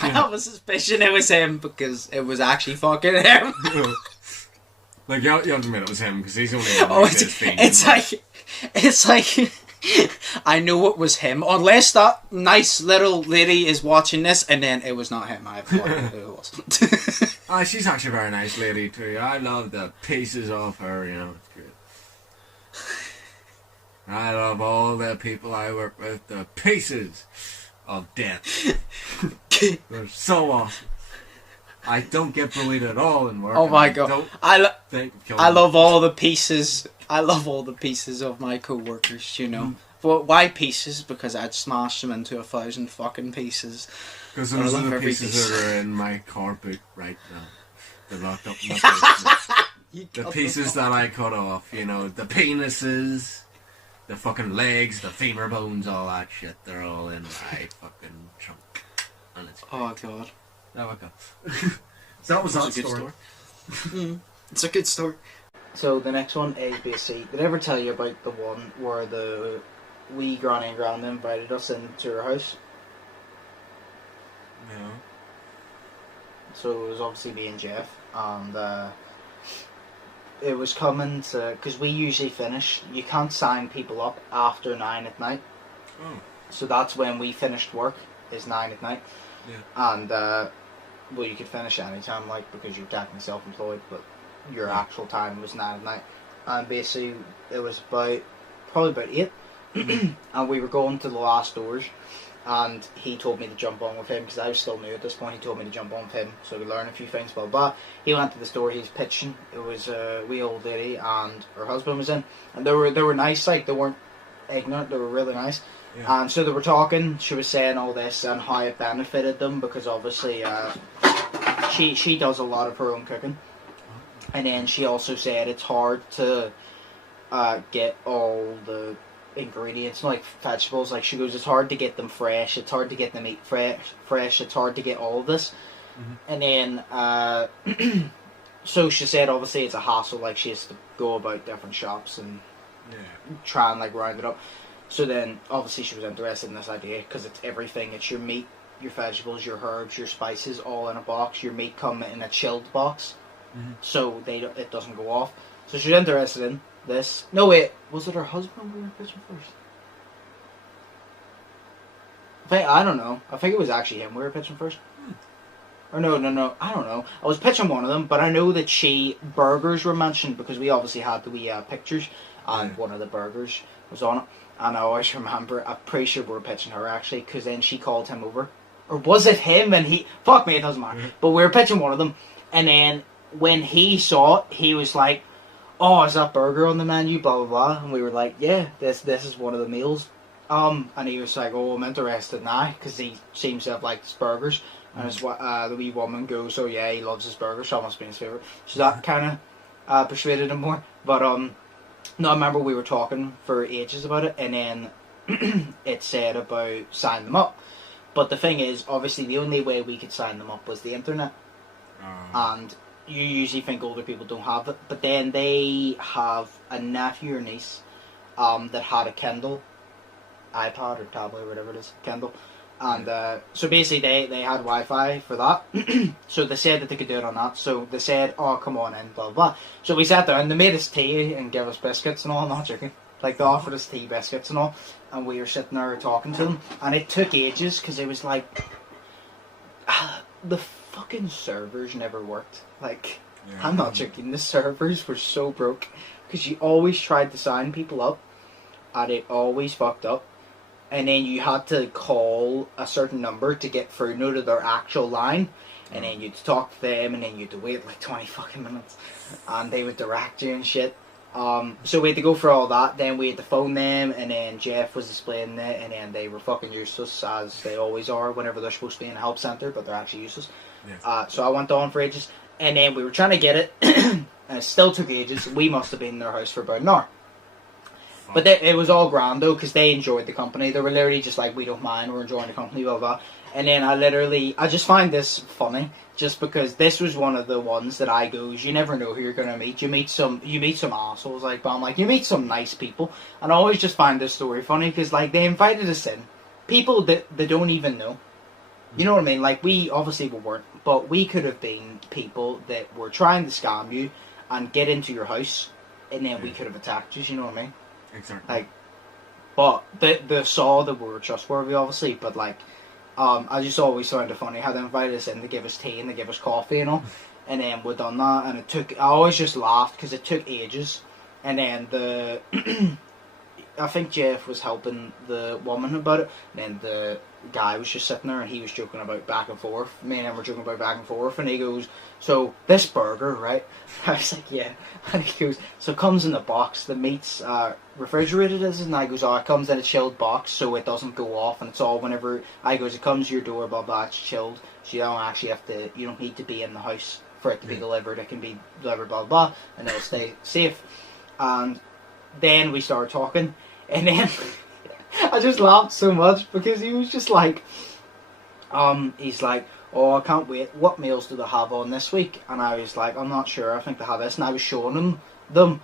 I have a suspicion it was him because it was actually fucking him. Like you have to admit it was him because he's only. It's like. I know it was him, unless that nice little lady is watching this, and then it was not him. I have no idea who it was. She's actually a very nice lady too. I love the pieces of her. You know, it's great. I love all the people I work with. The pieces of death. They're so awesome. I don't get bullied at all in work. Oh my god! I love all the pieces. I love all the pieces of my co-workers, you know. But why pieces? Because I'd smash them into 1,000 fucking pieces. Because those are the pieces that are in my car boot right now. They're locked up in my basement. The pieces that I cut off, you know, the penises, the fucking legs, the femur bones, all that shit. They're all in my fucking trunk. And it's great. Oh god. There we go. So that was a good story. It's a good story. So the next one, A, B, C. Did I ever tell you about the one where the wee granny and grandma invited us into her house? No. So it was obviously me and Jeff, and it was coming to, because we usually finish, you can't sign people up after 9 at night. Oh. So that's when we finished work, is 9 at night. Yeah. And, well, you could finish any time, like, because you're technically self-employed, but your actual time was 9 at night. And basically, it was probably about 8. And we were going to the last doors, and he told me to jump on with him, because I was still new at this point. He told me to jump on with him, so we learned a few things, blah, blah. He went to the store, he was pitching. It was a wee old lady, and her husband was in. And they were nice, like, they weren't ignorant, they were really nice. Yeah. And so they were talking, she was saying all this, and how it benefited them, because obviously, she does a lot of her own cooking, and then she also said it's hard to get all the ingredients, like vegetables. Like she goes, it's hard to get them fresh. It's hard to get the meat fresh. It's hard to get all of this, and then so she said obviously it's a hassle. Like she has to go about different shops and try and like round it up. So then obviously she was interested in this idea because it's everything. It's your meat, your vegetables, your herbs, your spices, all in a box. Your meat come in a chilled box, so it doesn't go off. So she's interested in this. No wait, was it her husband we were pitching first? I don't know. I think it was actually him we were pitching first. Or no, I don't know. I was pitching one of them, but I know that burgers were mentioned because we obviously had the wee pictures, and one of the burgers was on it. And I always remember, I'm pretty sure we were pitching her actually, because then she called him over. Or was it him? And he, fuck me, it doesn't matter. But we were pitching one of them, and then when he saw it, he was like, oh, is that burger on the menu, blah, blah, blah. And we were like, yeah, this is one of the meals. And he was like, oh, I'm interested now, because he seems to have liked his burgers. And the wee woman goes, oh yeah, he loves his burgers, so that must be his favourite. So that kind of persuaded him more. But no, I remember we were talking for ages about it, and then it said about sign them up. But the thing is, obviously the only way we could sign them up was the internet. And you usually think older people don't have it, but then they have a nephew or niece that had a Kindle, iPad or tablet or whatever it is, Kindle. And so basically they had Wi-Fi for that. So they said that they could do it on that. So they said, oh, come on in, blah, blah. So we sat there and they made us tea and gave us biscuits and all. I'm not joking. Like they offered us tea, biscuits and all. And we were sitting there talking to them. And it took ages because it was like, the fucking servers never worked. Like, I'm not joking. The servers were so broke. Because you always tried to sign people up. And it always fucked up. And then you had to call a certain number to get through to their actual line. And then you'd talk to them, and then you'd wait like 20 fucking minutes. And they would direct you and shit. So we had to go through all that. Then we had to phone them, and then Jeff was explaining it, and then they were fucking useless, as they always are whenever they're supposed to be in a help centre, but they're actually useless. Yes. So I went on for ages. And then we were trying to get it, and it still took ages. We must have been in their house for about an hour. But it was all grand though, because they enjoyed the company. They were literally just like, we don't mind, we're enjoying the company, blah, blah. And then I just find this funny, just because this was one of the ones that I goes, you never know who you're going to meet. You meet some assholes, like, but I'm like, you meet some nice people. And I always just find this story funny, because like, they invited us in. People that they don't even know. You know what I mean? Like, we obviously weren't, but we could have been people that were trying to scam you and get into your house, and then we could have attacked you, you know what I mean? Exactly. Like, but they saw that we were trustworthy, obviously. But like, I just always found it funny how they invited us in to give us tea and to give us coffee and all, and then we done that, and it took. I always just laughed because it took ages, and then I think Jeff was helping the woman about it, and then the guy was just sitting there and he was joking about back and forth. Me and him were joking about back and forth, and he goes, so this burger, right? I was like, yeah. And he goes, so it comes in a box, the meat's refrigerated, is it? And I goes, oh, it comes in a chilled box so it doesn't go off, and it's all whenever, I goes, it comes to your door, blah, blah, it's chilled, so you don't actually have to, you don't need to be in the house for it to be delivered, it can be delivered, blah, blah, and it'll stay safe. And then we started talking, and then I just laughed so much because he was just like, he's like, oh, I can't wait, what meals do they have on this week? And I was like, I'm not sure, I think they have this, and I was showing him them,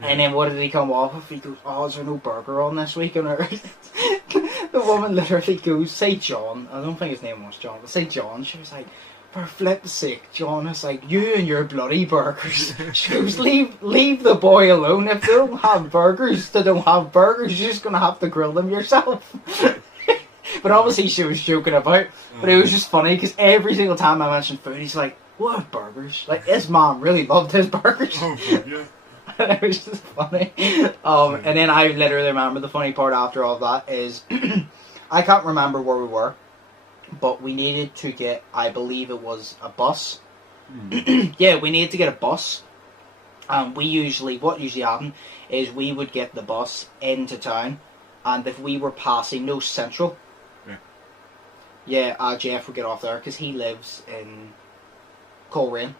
and then what did he come off with? He goes, oh, is there no burger on this week? And the woman literally goes, say John, I don't think his name was John, but say John. She was like, for flip's sake, John, it's like, you and your bloody burgers. She goes, leave the boy alone. If they don't have burgers, they don't have burgers. You're just going to have to grill them yourself. But obviously she was joking about. But it was just funny, because every single time I mentioned food, he's like, what burgers? Like, his mom really loved his burgers. Oh, yeah. And it was just funny. And then I literally remember the funny part after all that is, I can't remember where we were, but we needed to get, I believe it was a bus. Yeah, we needed to get a bus. What usually happened is we would get the bus into town, and if we were passing Central, Jeff would get off there because he lives in Coleraine.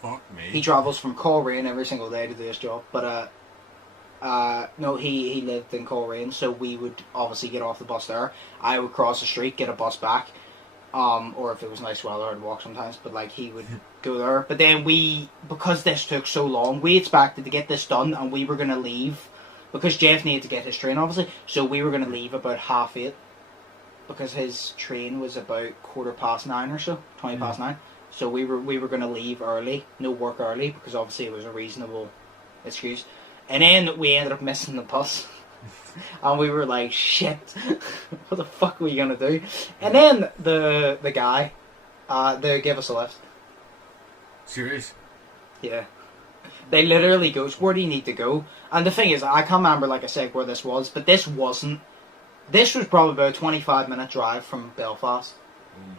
Fuck me. He travels from Coleraine every single day to do his job. But no, he lived in Coleraine, so we would obviously get off the bus there. I would cross the street, get a bus back. Or if it was nice weather, I'd walk sometimes. But like he would go there. But then because this took so long, we expected to get this done, and we were gonna leave because Jeff needed to get his train, obviously. So we were gonna leave about 8:30 because his train was about 9:15 or so, 9:20. So we were gonna leave early, no work early, because obviously it was a reasonable excuse. And then we ended up missing the bus. And we were like, shit, what the fuck are we gonna do? And then the guy, they gave us a lift. Serious? Yeah. They literally goes, where do you need to go? And the thing is, I can't remember, like I said, where this was, but this was probably about a 25-minute drive from Belfast.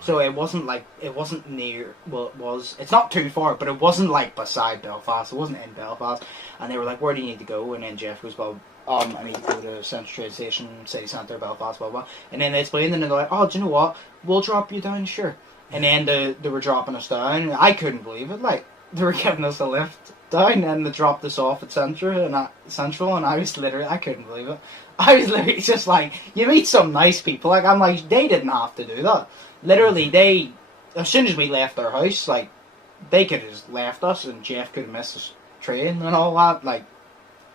So it wasn't near, well, it's not too far, but it wasn't like beside Belfast, it wasn't in Belfast. And they were like, where do you need to go? And then Jeff goes, well, I need to go to Central Train Station, City Centre, Belfast, blah, blah. And then they explained, and they're like, oh, do you know what? We'll drop you down, sure. And then they were dropping us down. I couldn't believe it. Like, they were giving us a lift down, and they dropped us off at Central, and I was literally, I couldn't believe it. I was literally just like, you meet some nice people. Like, I'm like, they didn't have to do that. Literally, as soon as we left our house, like, they could have just left us, and Jeff could have missed his train and all that. Like,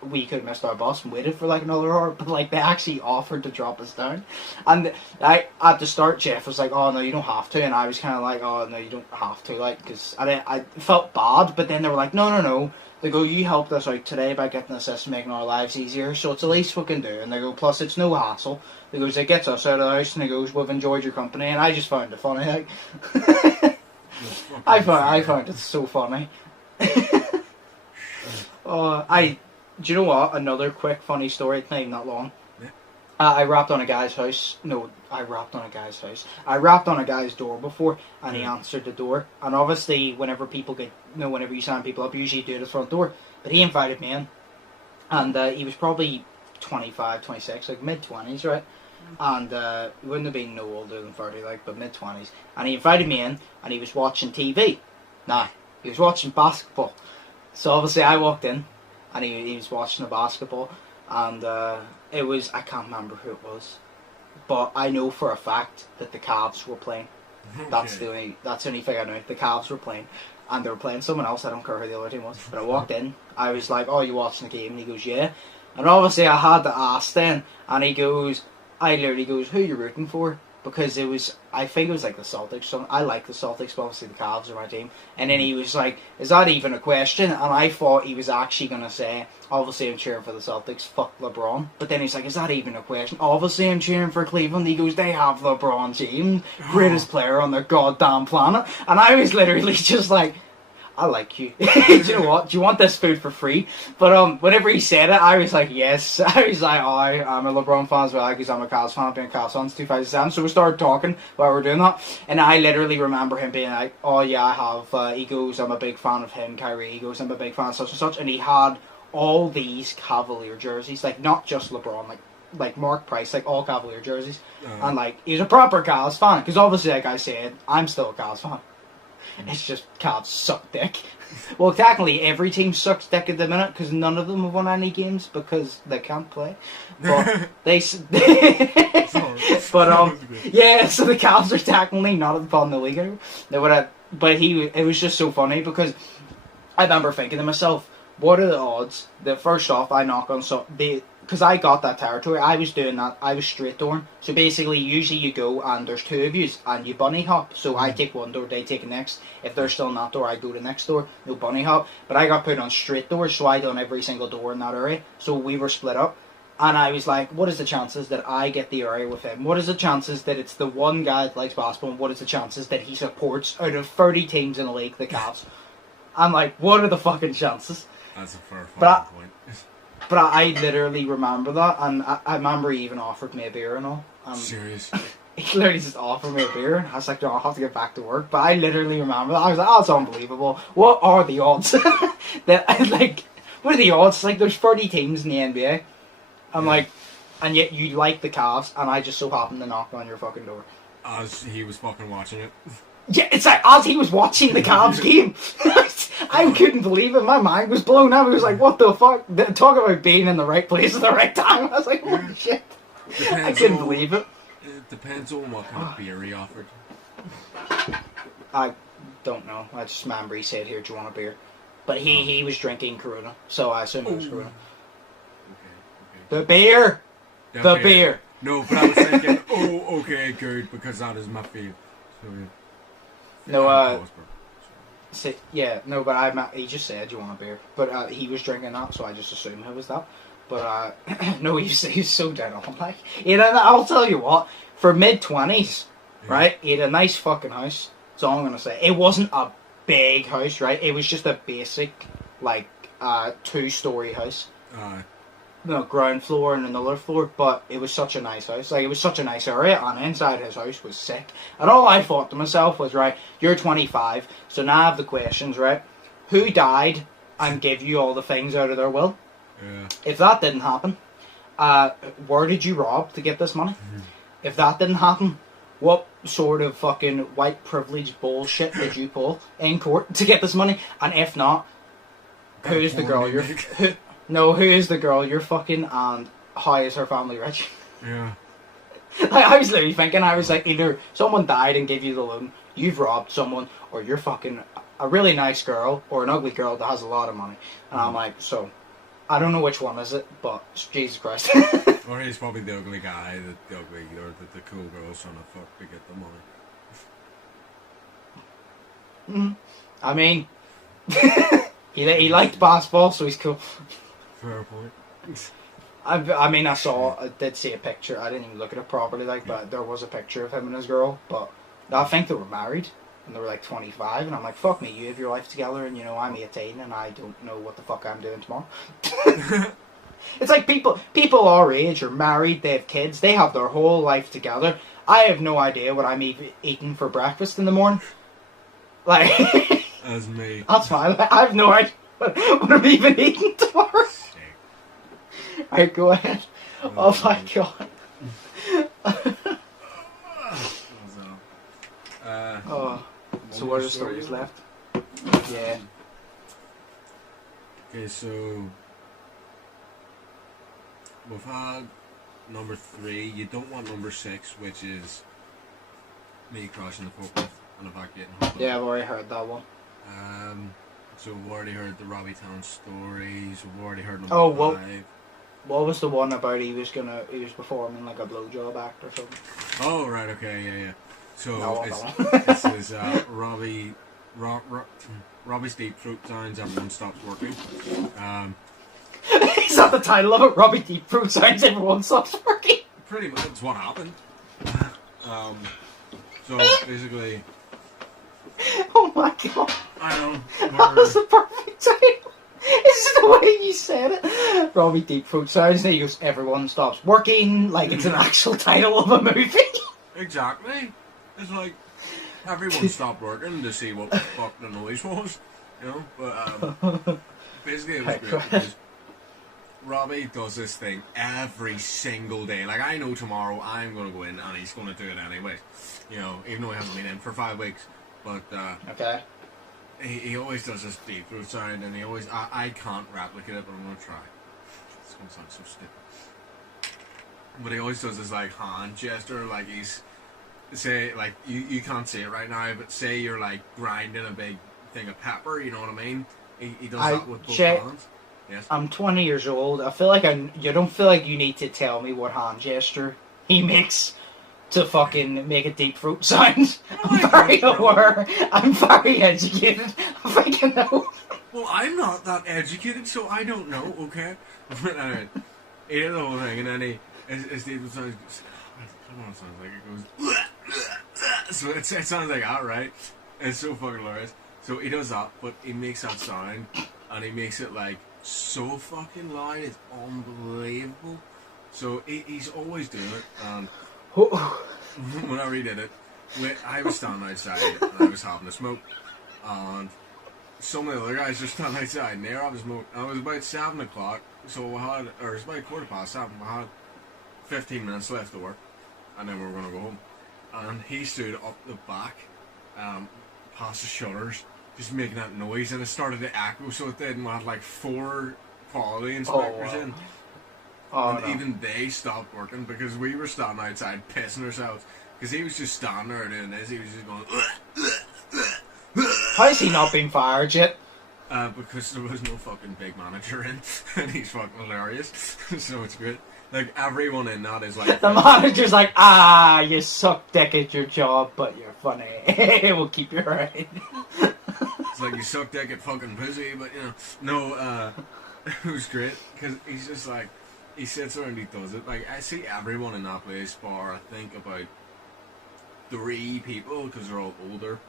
we could have missed our bus and waited for like another hour, but like they actually offered to drop us down. And at the start, Jeff was like, oh no, you don't have to, and I was kind of like, oh no, you don't have to, like, because I felt bad. But then they were like, no, they go, you helped us out today by getting us this and making our lives easier, so it's the least we can do. And they go, plus it's no hassle. They goes, it gets us out of the house, and they goes, we've enjoyed your company. And I just found it funny, like I found it so funny. Do you know what? Another quick funny story. It's not even that long. Yeah. I rapped on a guy's house. No, I rapped on a guy's house. I rapped on a guy's door before, and he answered the door. And obviously, whenever you sign people up, you usually do it at the front door. But he invited me in, and he was probably 25, 26, like mid-20s, right? And he wouldn't have been no older than 30, like, but mid-20s. And he invited me in, and he was watching TV. Nah, he was watching basketball. So obviously, I walked in. And he was watching the basketball, and it was, I can't remember who it was, but I know for a fact that the Cavs were playing. Okay. That's the only thing I know. The Cavs were playing, and they were playing someone else. I don't care who the other team was. But I walked in, I was like, "Oh, you watching the game?" And he goes, "Yeah." And obviously I had to ask then, and he goes, I literally goes, "Who are you rooting for?" Because it was, I think it was like the Celtics. So I like the Celtics, but obviously the Cavs are my team. And then he was like, "Is that even a question?" And I thought he was actually going to say, "Obviously I'm cheering for the Celtics, fuck LeBron." But then he's like, "Is that even a question?" "Obviously I'm cheering for Cleveland." He goes, "They have LeBron James, greatest player on the goddamn planet." And I was literally just like, I like you. Do you know what? Do you want this food for free? But whenever he said it, I was like, yes. I was like, oh, I'm a LeBron fan as well, because I'm a Cavs fan. I've been a Cavs fan since 2007. So we started talking while we were doing that. And I literally remember him being like, oh yeah, I have. He goes, I'm a big fan of him. Kyrie, he goes, I'm a big fan of such and such. And he had all these Cavalier jerseys, like not just LeBron, like Mark Price, like all Cavalier jerseys. And like, he was a proper Cavs fan. Because obviously, like I said, I'm still a Cavs fan. It's just Cavs suck dick. Well, technically every team sucks dick at the minute because none of them have won any games because they can't play. But yeah, so the Cavs are technically not at the bottom of the league anymore. They would have, but it was just so funny because I remember thinking to myself, what are the odds that first off I knock on because I got that territory, I was doing that, I was straight dooring. So basically, usually you go and there's two of you and you bunny hop. So I take one door, they take the next. If they're still in that door, I go to the next door. No bunny hop. But I got put on straight doors, so I done every single door in that area. So we were split up. And I was like, what is the chances that I get the area with him? What is the chances that it's the one guy that likes basketball? And what is the chances that he supports out of 30 teams in the league, the Cavs? I'm like, what are the fucking chances? That's a fair fucking point. But I literally remember that, and I remember he even offered me a beer and all. Serious? He literally just offered me a beer, and I was like, no, I'll have to get back to work. But I literally remember that. I was like, oh, it's unbelievable. What are the odds? What are the odds? Like, there's 30 teams in the NBA. I'm like, and yet you like the Cavs, and I just so happened to knock on your fucking door. As he was fucking watching it. Yeah, it's like as he was watching the Cavs game, I couldn't believe it. My mind was blown. I was like, "What the fuck?" Talk about being in the right place at the right time. I was like, "Holy shit!" I couldn't believe it. It depends on what kind of beer he offered. I don't know. I just remember he said, "Here, do you want a beer?" But he was drinking Corona, so I assume it was Corona. Okay. The beer. The beer. No, but I was thinking, oh, okay, good, because that is my favorite. So, yeah. No, but he just said, "You want a beer?" But he was drinking that, so I just assumed it was that. But no, he's so dead on. Like, I'll tell you what, for mid-20s, right? He had a nice fucking house. That's all I'm gonna say. It wasn't a big house, right? It was just a basic, like, 2-story house. No, ground floor and another floor, but it was such a nice house. Like, it was such a nice area, and inside his house was sick. And all I thought to myself was, right, you're 25, so now I have the questions, right? Who died and gave you all the things out of their will? Yeah. If that didn't happen, where did you rob to get this money? Mm-hmm. If that didn't happen, what sort of fucking white privilege bullshit did you pull in court to get this money? And if not, who is the girl you're... who is the girl you're fucking, and how is her family rich? Yeah. Like, I was literally thinking, I was like, either someone died and gave you the loan, you've robbed someone, or you're fucking a really nice girl, or an ugly girl that has a lot of money. And I'm like, so, I don't know which one is it, but Jesus Christ. Or he's probably the ugly guy, the the cool girl's trying to fuck to get the money. I mean, he liked basketball, so he's cool. Fair point. I did see a picture. I didn't even look at it properly, but there was a picture of him and his girl. But I think they were married, and they were like 25. And I'm like, fuck me, you have your life together, and I'm 18, and I don't know what the fuck I'm doing tomorrow. It's like people our age are married, they have kids, they have their whole life together. I have no idea what I'm eating for breakfast in the morning. Like, that's me. That's fine. I have no idea what I'm even eating tomorrow. Alright, go ahead. Oh my god. So what are the stories left? Yeah. Okay, so we've had number 3. You don't want number 6, which is me crashing the forklift and evacuating home. Yeah, I've already heard that one. So we've already heard the Robbie Town stories. We've already heard number 5. What was the one about he was performing like a blowjob act or something? Oh right, okay, yeah. So no, this is Robbie's Deep Throat Sounds. Everyone stops working. Is that the title of it? Robbie Deep Throat Sounds. Everyone stops working. Pretty much, that's what happened. So basically. Oh my god. I know. That was the perfect title. It's the way you said it. Robbie Deep Throat Sounds, and he goes, everyone stops working, like it's an actual title of a movie. Exactly. It's like, everyone stopped working to see what the fuck the noise was, but basically it was great because Robbie does this thing every single day. Like, I know tomorrow I'm going to go in and he's going to do it anyway, even though he hasn't been in for 5 weeks, but okay. He always does this deep throat sound, and he always... I can't replicate it, but I'm going to try. It's going to sound so stupid. But he always does this, hand gesture, like he's... Say, you can't see it right now, but say you're, grinding a big thing of pepper, you know what I mean? He does that with both hands. Yes. I'm 20 years old. I feel like you don't feel like you need to tell me what hand gesture he makes to fucking make a deep throat sound. I'm very aware. I'm very educated. I think I know. Well, I'm not that educated, so I don't know, okay? But anyway, he did the whole thing, and then his deep throat sound goes... I don't know what it sounds like. It goes... So it sounds like that, right? It's so fucking hilarious. So he does that, but he makes that sound, and he makes it, so fucking loud, it's unbelievable. So he's always doing it, and... Whenever he did it, I was standing outside and I was having a smoke, and some of the other guys were standing outside and they were having a smoke. And it was about 7 o'clock, so it was about 7:15. We had 15 minutes left to work, and then we were going to go home. And he stood up the back past the shutters, just making that noise, and it started to echo, so it did, and we had like 4 quality inspectors in. Oh, And even they stopped working because we were standing outside pissing ourselves. Because he was just standing there doing this, he was just going, how has he not been fired yet? because there was no fucking big manager in, and he's fucking hilarious, so it's great. Like, everyone in that is like... The manager's like, you suck dick at your job, but you're funny. We'll keep you right. It's like, you suck dick at fucking pussy, but, you know. No, it was great, because he's just like, he sits there and he does it. Like, I see everyone in that place bar, I think about 3 people, because they're all older.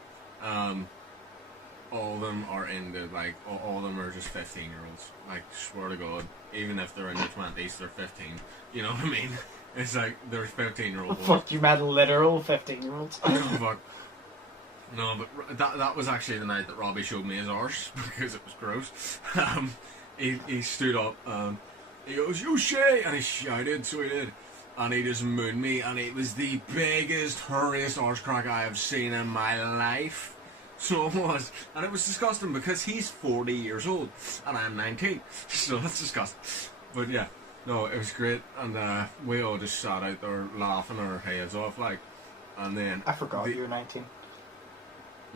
All of them are into, like, all of them are just 15-year-olds. Like, swear to God, even if they're in their 20s, they're 15. You know what I mean? It's like, they're 15-year-old boys. Fuck, you meant literal 15-year-olds. No, fuck. No, but that was actually the night that Robbie showed me his arse, because it was gross. He stood up, he goes, "You Shay!" And he shouted, so he did. And he just mooned me, and it was the biggest, hurriest arse crack I have seen in my life. So it was. And it was disgusting because he's 40 years old and I'm 19. So that's disgusting. But yeah, no, it was great. And we all just sat out there laughing our heads off, like. And then. I forgot you were 19.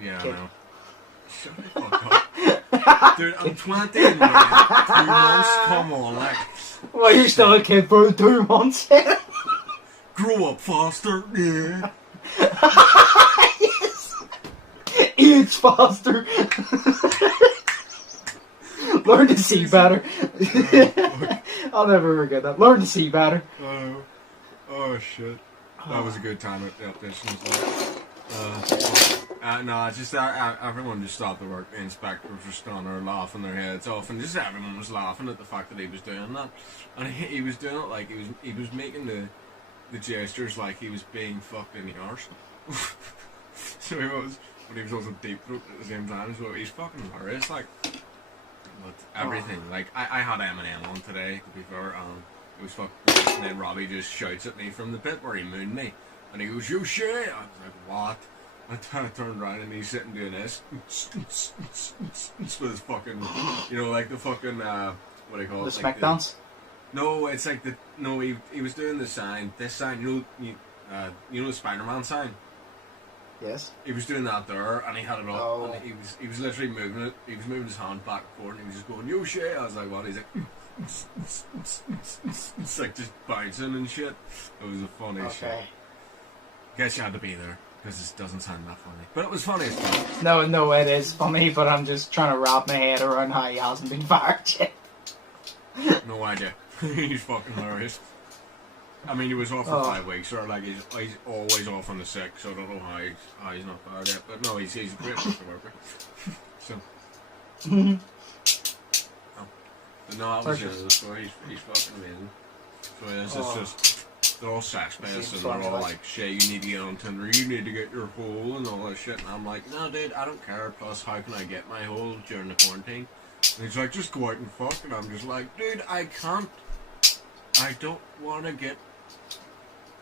Yeah, Kid. I know. Shut the fuck up. Dude, I'm 20 in 2 months. Come on, like. Well, you're still a kid for 2 months. Grow up faster. Yeah. Yes. Age faster. Learn to see better. I'll never forget that. Learn to see better. Oh shit. That was a good time at the audition. No, it's just that everyone just stopped the work. The inspectors were standing there laughing their heads off, and just everyone was laughing at the fact that he was doing that. And he was doing it like he was making the gestures like he was being fucked in the arse. So he was, but he was also deep throat at the same time. So he's fucking hilarious, like. But everything, like I had Eminem on today, to be fair. It was fucking great. And then Robbie just shouts at me from the pit where he mooned me, and he goes, "You shit!" I was like, "What?" I turned around and he's sitting doing this with his fucking, you know, like the fucking what do you call it? The smack dance? No, it's like he was doing this sign, you know the Spider-Man sign. Yes. He was doing that there, and he had it up, Oh. and he was literally moving it. He was moving his hand back and forth, and he was just going, "Yo shit!" I was like, "What?" He's like, it's like just bouncing and shit. It was the funniest shit. Guess you had to be there because it doesn't sound that funny, but it was funny as fuck. No, it is funny, but I'm just trying to wrap my head around how he hasn't been fired yet. No idea. He's fucking hilarious. I mean, he was off for 5 weeks, or like he's always off on the sick, so I don't know how he's not fired yet. But no, he's a great fucking worker. So. But no, that was just the story. He's fucking amazing. So yeah, it's just they're all sex based, and they're all like, "Shay, you need to get on Tinder. You need to get your hole and all that shit." And I'm like, "No, dude, I don't care. Plus, how can I get my hole during the quarantine?" And he's like, "Just go out and fuck." And I'm just like, "Dude, I can't. I don't want to get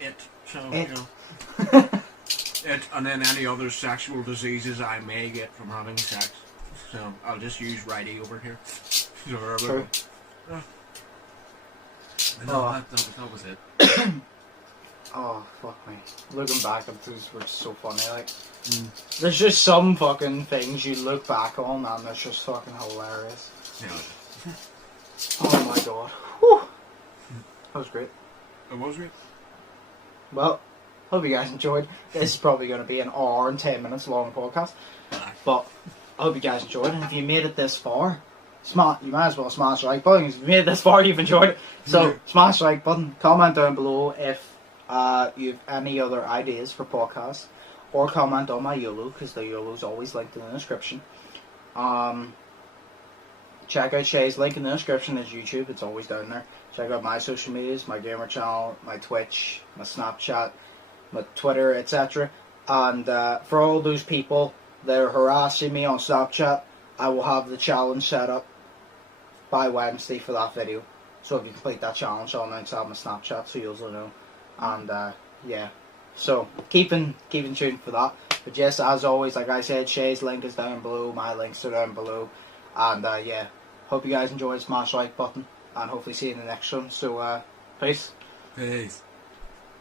it." So you know, it, and then any other sexual diseases I may get from having sex. So I'll just use righty over here. True. No, that was it. Oh, fuck me. Looking back at those were so funny, like. There's just some fucking things you look back on and it's just fucking hilarious. Yeah. Oh my god. Whew. That was great. It was great. Well, hope you guys enjoyed. This is probably going to be an hour and 10 minutes long podcast. But I hope you guys enjoyed it. And if you made it this far, you might as well smash the like button. If you made it this far, you've enjoyed it. So smash the like button. Comment down below if you have any other ideas for podcasts. Or comment on my YOLO, because the YOLO's always linked in the description. Check out Shay's link in the description. His YouTube, it's always down there. Check out my social medias, my gamer channel, my Twitch, my Snapchat, my Twitter, etc. And for all those people that are harassing me on Snapchat, I will have the challenge set up by Wednesday for that video. So if you complete that challenge, I'll announce that on my Snapchat so you'll know. And yeah. So keep in tune for that. But yes, as always, like I said, Shea's link is down below, my links are down below. And yeah, hope you guys enjoyed. Smash the like button, and hopefully see you in the next one. So, peace. Peace.